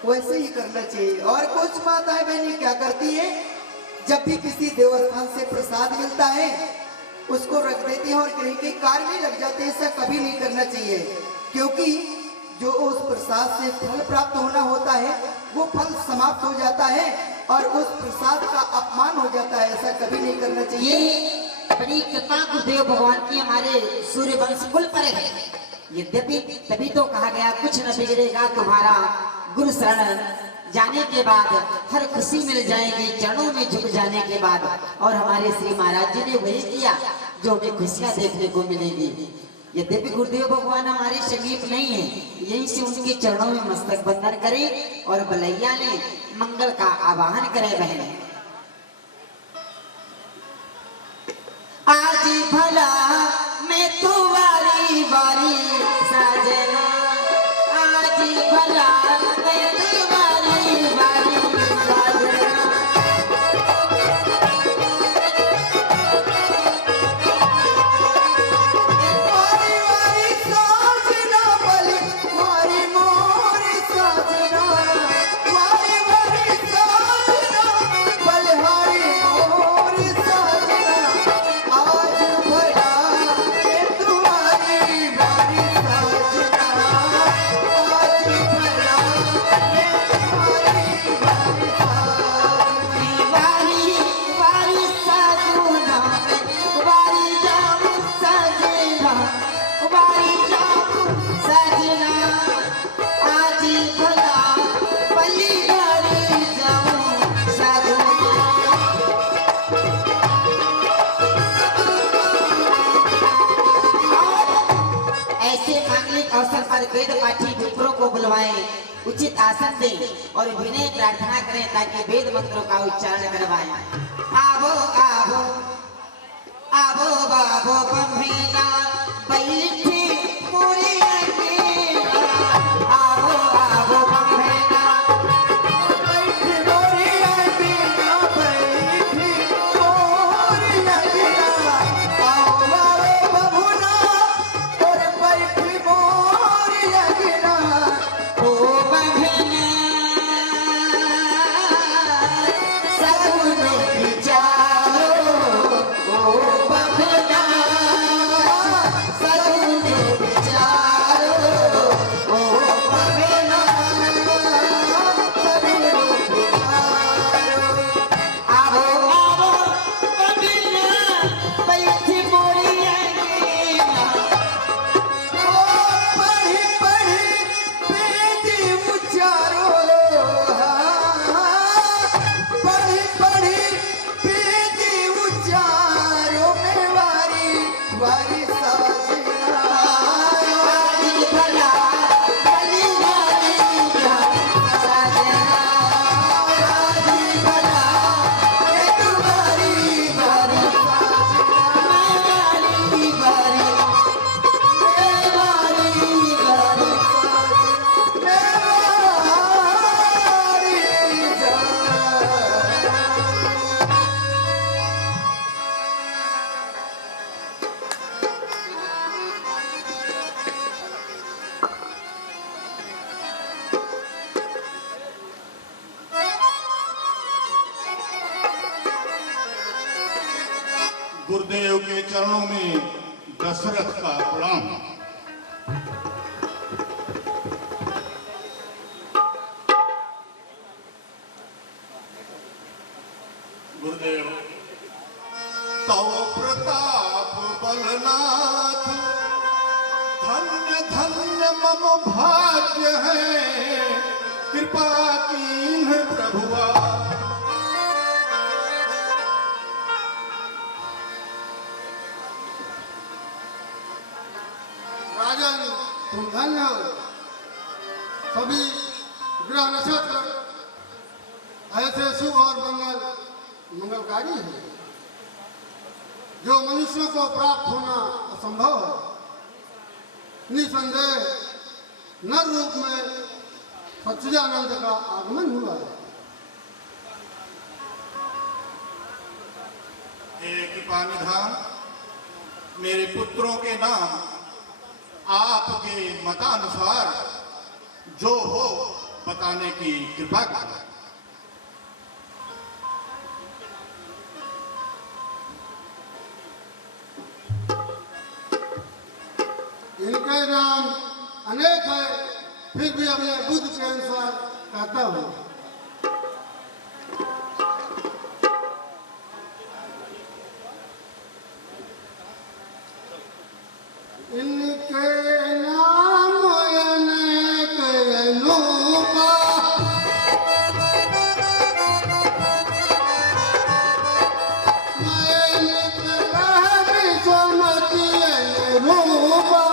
वैसे ही करना चाहिए। और कुछ माताएं बहनें क्या करती हैं, जब भी किसी देवस्थान से प्रसाद मिलता है उसको रख देती हैं और कहीं के कार्य में लग जाते हैं। ऐसा कभी नहीं करना चाहिए, क्योंकि जो उस प्रसाद से फल प्राप्त होना होता है वो फल समाप्त हो जाता है और उस प्रसाद का अपमान हो जाता है। ऐसा कभी नहीं करना चाहिए। बड़ी कृपा गुरुदेव भगवान की हमारे सूर्य वंश कुल पर है। यद्यपि तभी तो कहा गया कुछ न बिगड़ेगा तुम्हारा गुरु शरण जाने के बाद, हर खुशी मिल जाएगी चरणों में झुक जाने के बाद। और हमारे श्री महाराज जी ने वही किया जो हमें खुशियां देखने को मिलेगी। यद्यपि गुरुदेव भगवान हमारे समीप नहीं है, यहीं से उनके चरणों में मस्तक बंधन करें और बलैया ने मंगल का आवाहन करें। बहन आज भला मैं तुम्हारी बारी साजना, आज भला मैं पर वेद पाठी विप्रों को बुलवाएं, उचित आसन दें और विनय प्रार्थना करें ताकि वेद मंत्रों का उच्चारण करवाएं। आवो आवो आवो बाबो बम्हेना बैठी पूरी अंगीना। आवो आवो बम्हेना बैठी पूरी अंगीना, बैठी पूरी अंगीना। आओ आओ बबुना और बैठी पूरी अंगीना। ओ बम्हेना सगुन विचारो, ओ बम्हेना सगुन विचारो, ओ बम्हेना सगुन विचारो। आवो आवो बम्हेना बैठी पूरी अंगीना। ओ पढ़ी पढ़ी वेद उच्चारो, पढ़ी पढ़ी वेद उच्चारो में वारी वारी साजना। वारी भला भली वारी साजना, वारी भला ये तुम्हारी वारी साजना। वारी वारी ये वारी वारी साजना, वारी साजना। गुरुदेव के चरणों में दशरथ का प्रणाम। गुरुदेव, तव प्रताप बलनाथ, धन्य धन्य मम भाग्य है, कृपा कीन्ह प्रभुआ। राजन तुम धन्य हो। सभी ग्रह नक्षत्र ऐसे शुभ और मंगलकारी है जो मनुष्यों को प्राप्त होना असंभव है। निसंदेह नर रूप में सच्चिदानंद का आगमन हुआ है। हे कृपा निधान, मेरे पुत्रों के नाम आपके मतानुसार जो हो बताने की कृपा करें। इनके नाम अनेक है, फिर भी अपने बुद्ध के अनुसार कहता हूँ। इनके नाम अनेक अनूपा, मैं निकला विश्वमती अनुरूपा।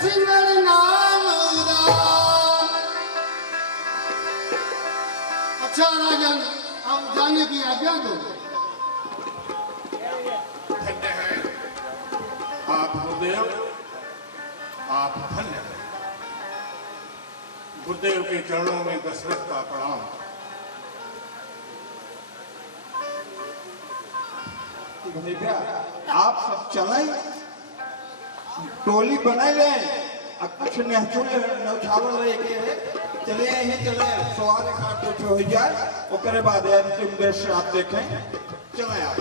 लक्ष्मण नाम उदार। अच्छा राजन, अब जाने की आज्ञा दो। धन्य है आप गुरुदेव, आप धन्य हैं। गुरुदेव के चरणों में दशरथ का प्रणाम। भैया आप सब चलें, टोली बना ले, कुछ नौछावल लेके चले यहीं चले, सवाल खाट कुछ हो जाए, ओकरे बाद अंतिम दृश्य आप देखें। चलें आप।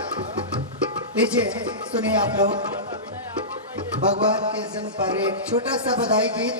लीजिए सुनिए आप लोग, भगवान के जन्म पर एक छोटा सा बधाई गीत।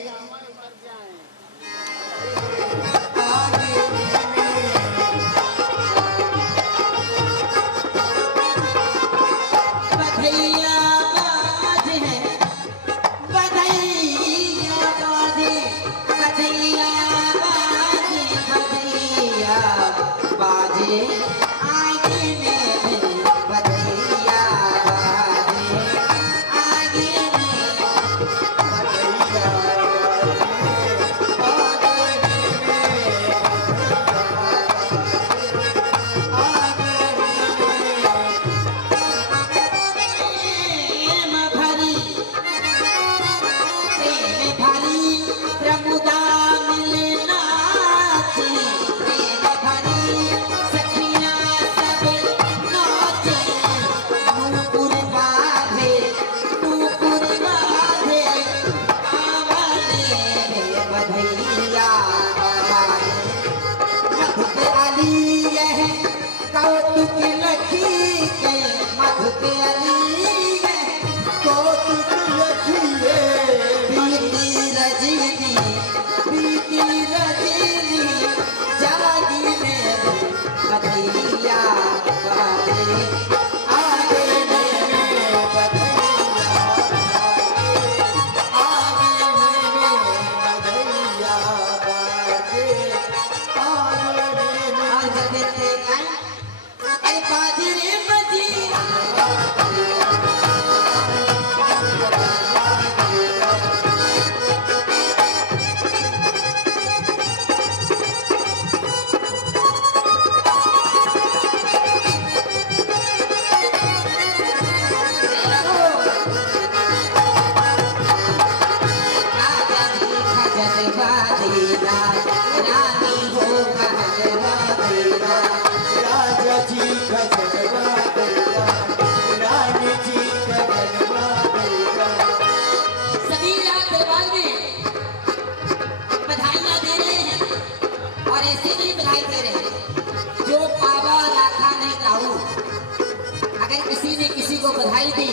बधाई दी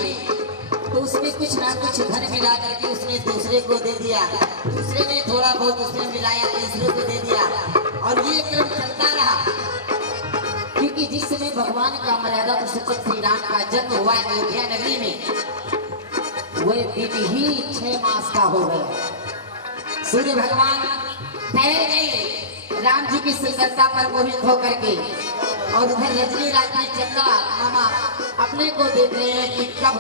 तो उसमें कुछ ना कुछ धन मिला करके उसने दूसरे को दे दिया, दूसरे ने थोड़ा बहुत उसने मिलाया तीसरे को दे दिया, और ये क्रम चलता रहा। क्योंकि जिस समय भगवान का मर्यादा पुरुषोत्तम श्री राम का जन्म हुआ अयोध्या नगरी में, वह दिन ही 6 मास का हो गया। सूर्य भगवान ठहर गए राम जी की सुंदरता पर मोहित होकर के, और उधर रजनी रात्रि चंद्रा मामा अपने को देख रहे हैं कि कब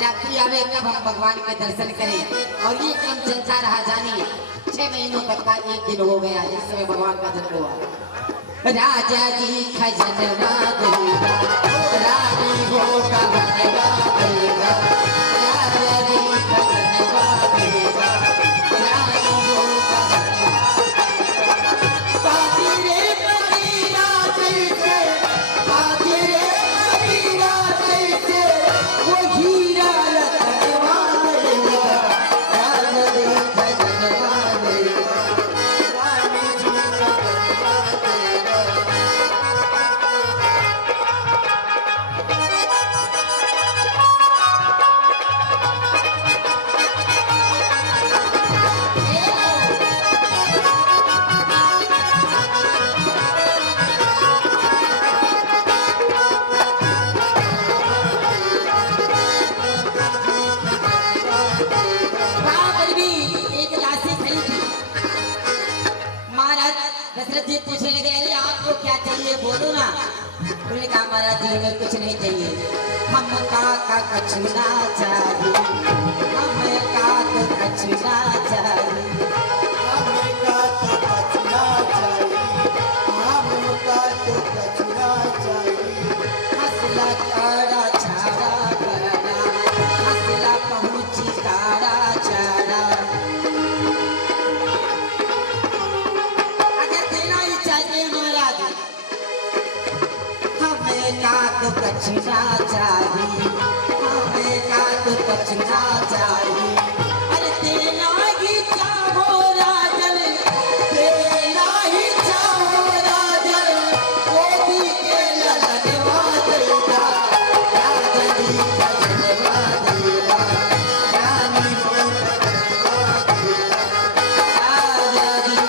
रात्रि आवे, कब हम भगवान के दर्शन करें। और ये क्रम चलता रहा। जानिए 6 महीनों तक का एक दिन हो गया जिस समय भगवान का जन्म हुआ। राजा जी खजनवा देगा, रानी हो का बनवा देगा, राजा जी खजनवा देगा, रानी हो का पूछने लगे, अरे आपको क्या चाहिए बोलो ना। उन्होंने कहा महाराज जी हमें कुछ नहीं चाहिए, हम का कछुना चाहिए, हम का कछुना बचना चाहिए, हमें का तो बचना चाहिए। अरे तेरा ही चाहो राजन, तेरा ही चाहो राजन, वो भी के ललनवा देगा, राजनी का ललनवा देगा, रानी को ललनवा देगा, राजनी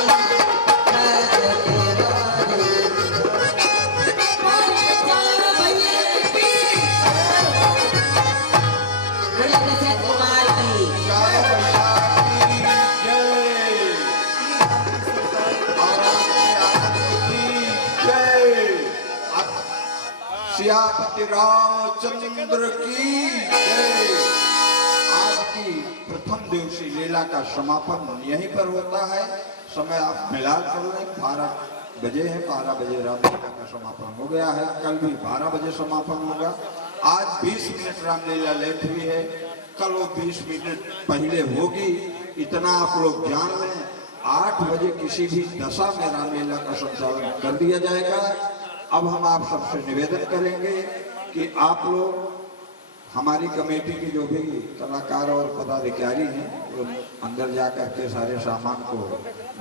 सियापति रामचंद्र की जय। आज की प्रथम दिवसीय लीला का समापन यहीं पर होता है। समय आप मिला कर लें, 12 बजे है, 12 बजे रामलीला का समापन हो गया है। कल भी 12 बजे समापन होगा। आज 20 मिनट रामलीला लेट हुई है, कल वो 20 मिनट पहले होगी। इतना आप लोग जान लें, 8 बजे किसी भी दशा में रामलीला का संचालन कर दिया जाएगा। अब हम आप सबसे निवेदन करेंगे कि आप लोग हमारी कमेटी के जो भी कलाकार और पदाधिकारी हैं वो अंदर जा कर के सारे सामान को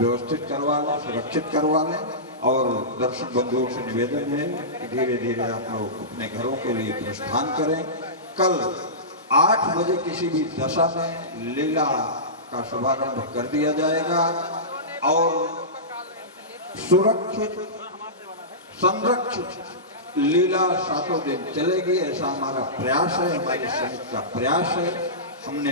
व्यवस्थित करवा लें, सुरक्षित करवा लें। और दर्शक बंधुओं से निवेदन है कि धीरे धीरे आप लोग अपने घरों के लिए प्रस्थान करें। कल 8 बजे किसी भी दशा में लीला का शुभारंभ कर दिया जाएगा और सुरक्षित संरक्षित लीला 7 दिन चलेगी, ऐसा हमारा प्रयास है, हमारी समिति का प्रयास है। हमने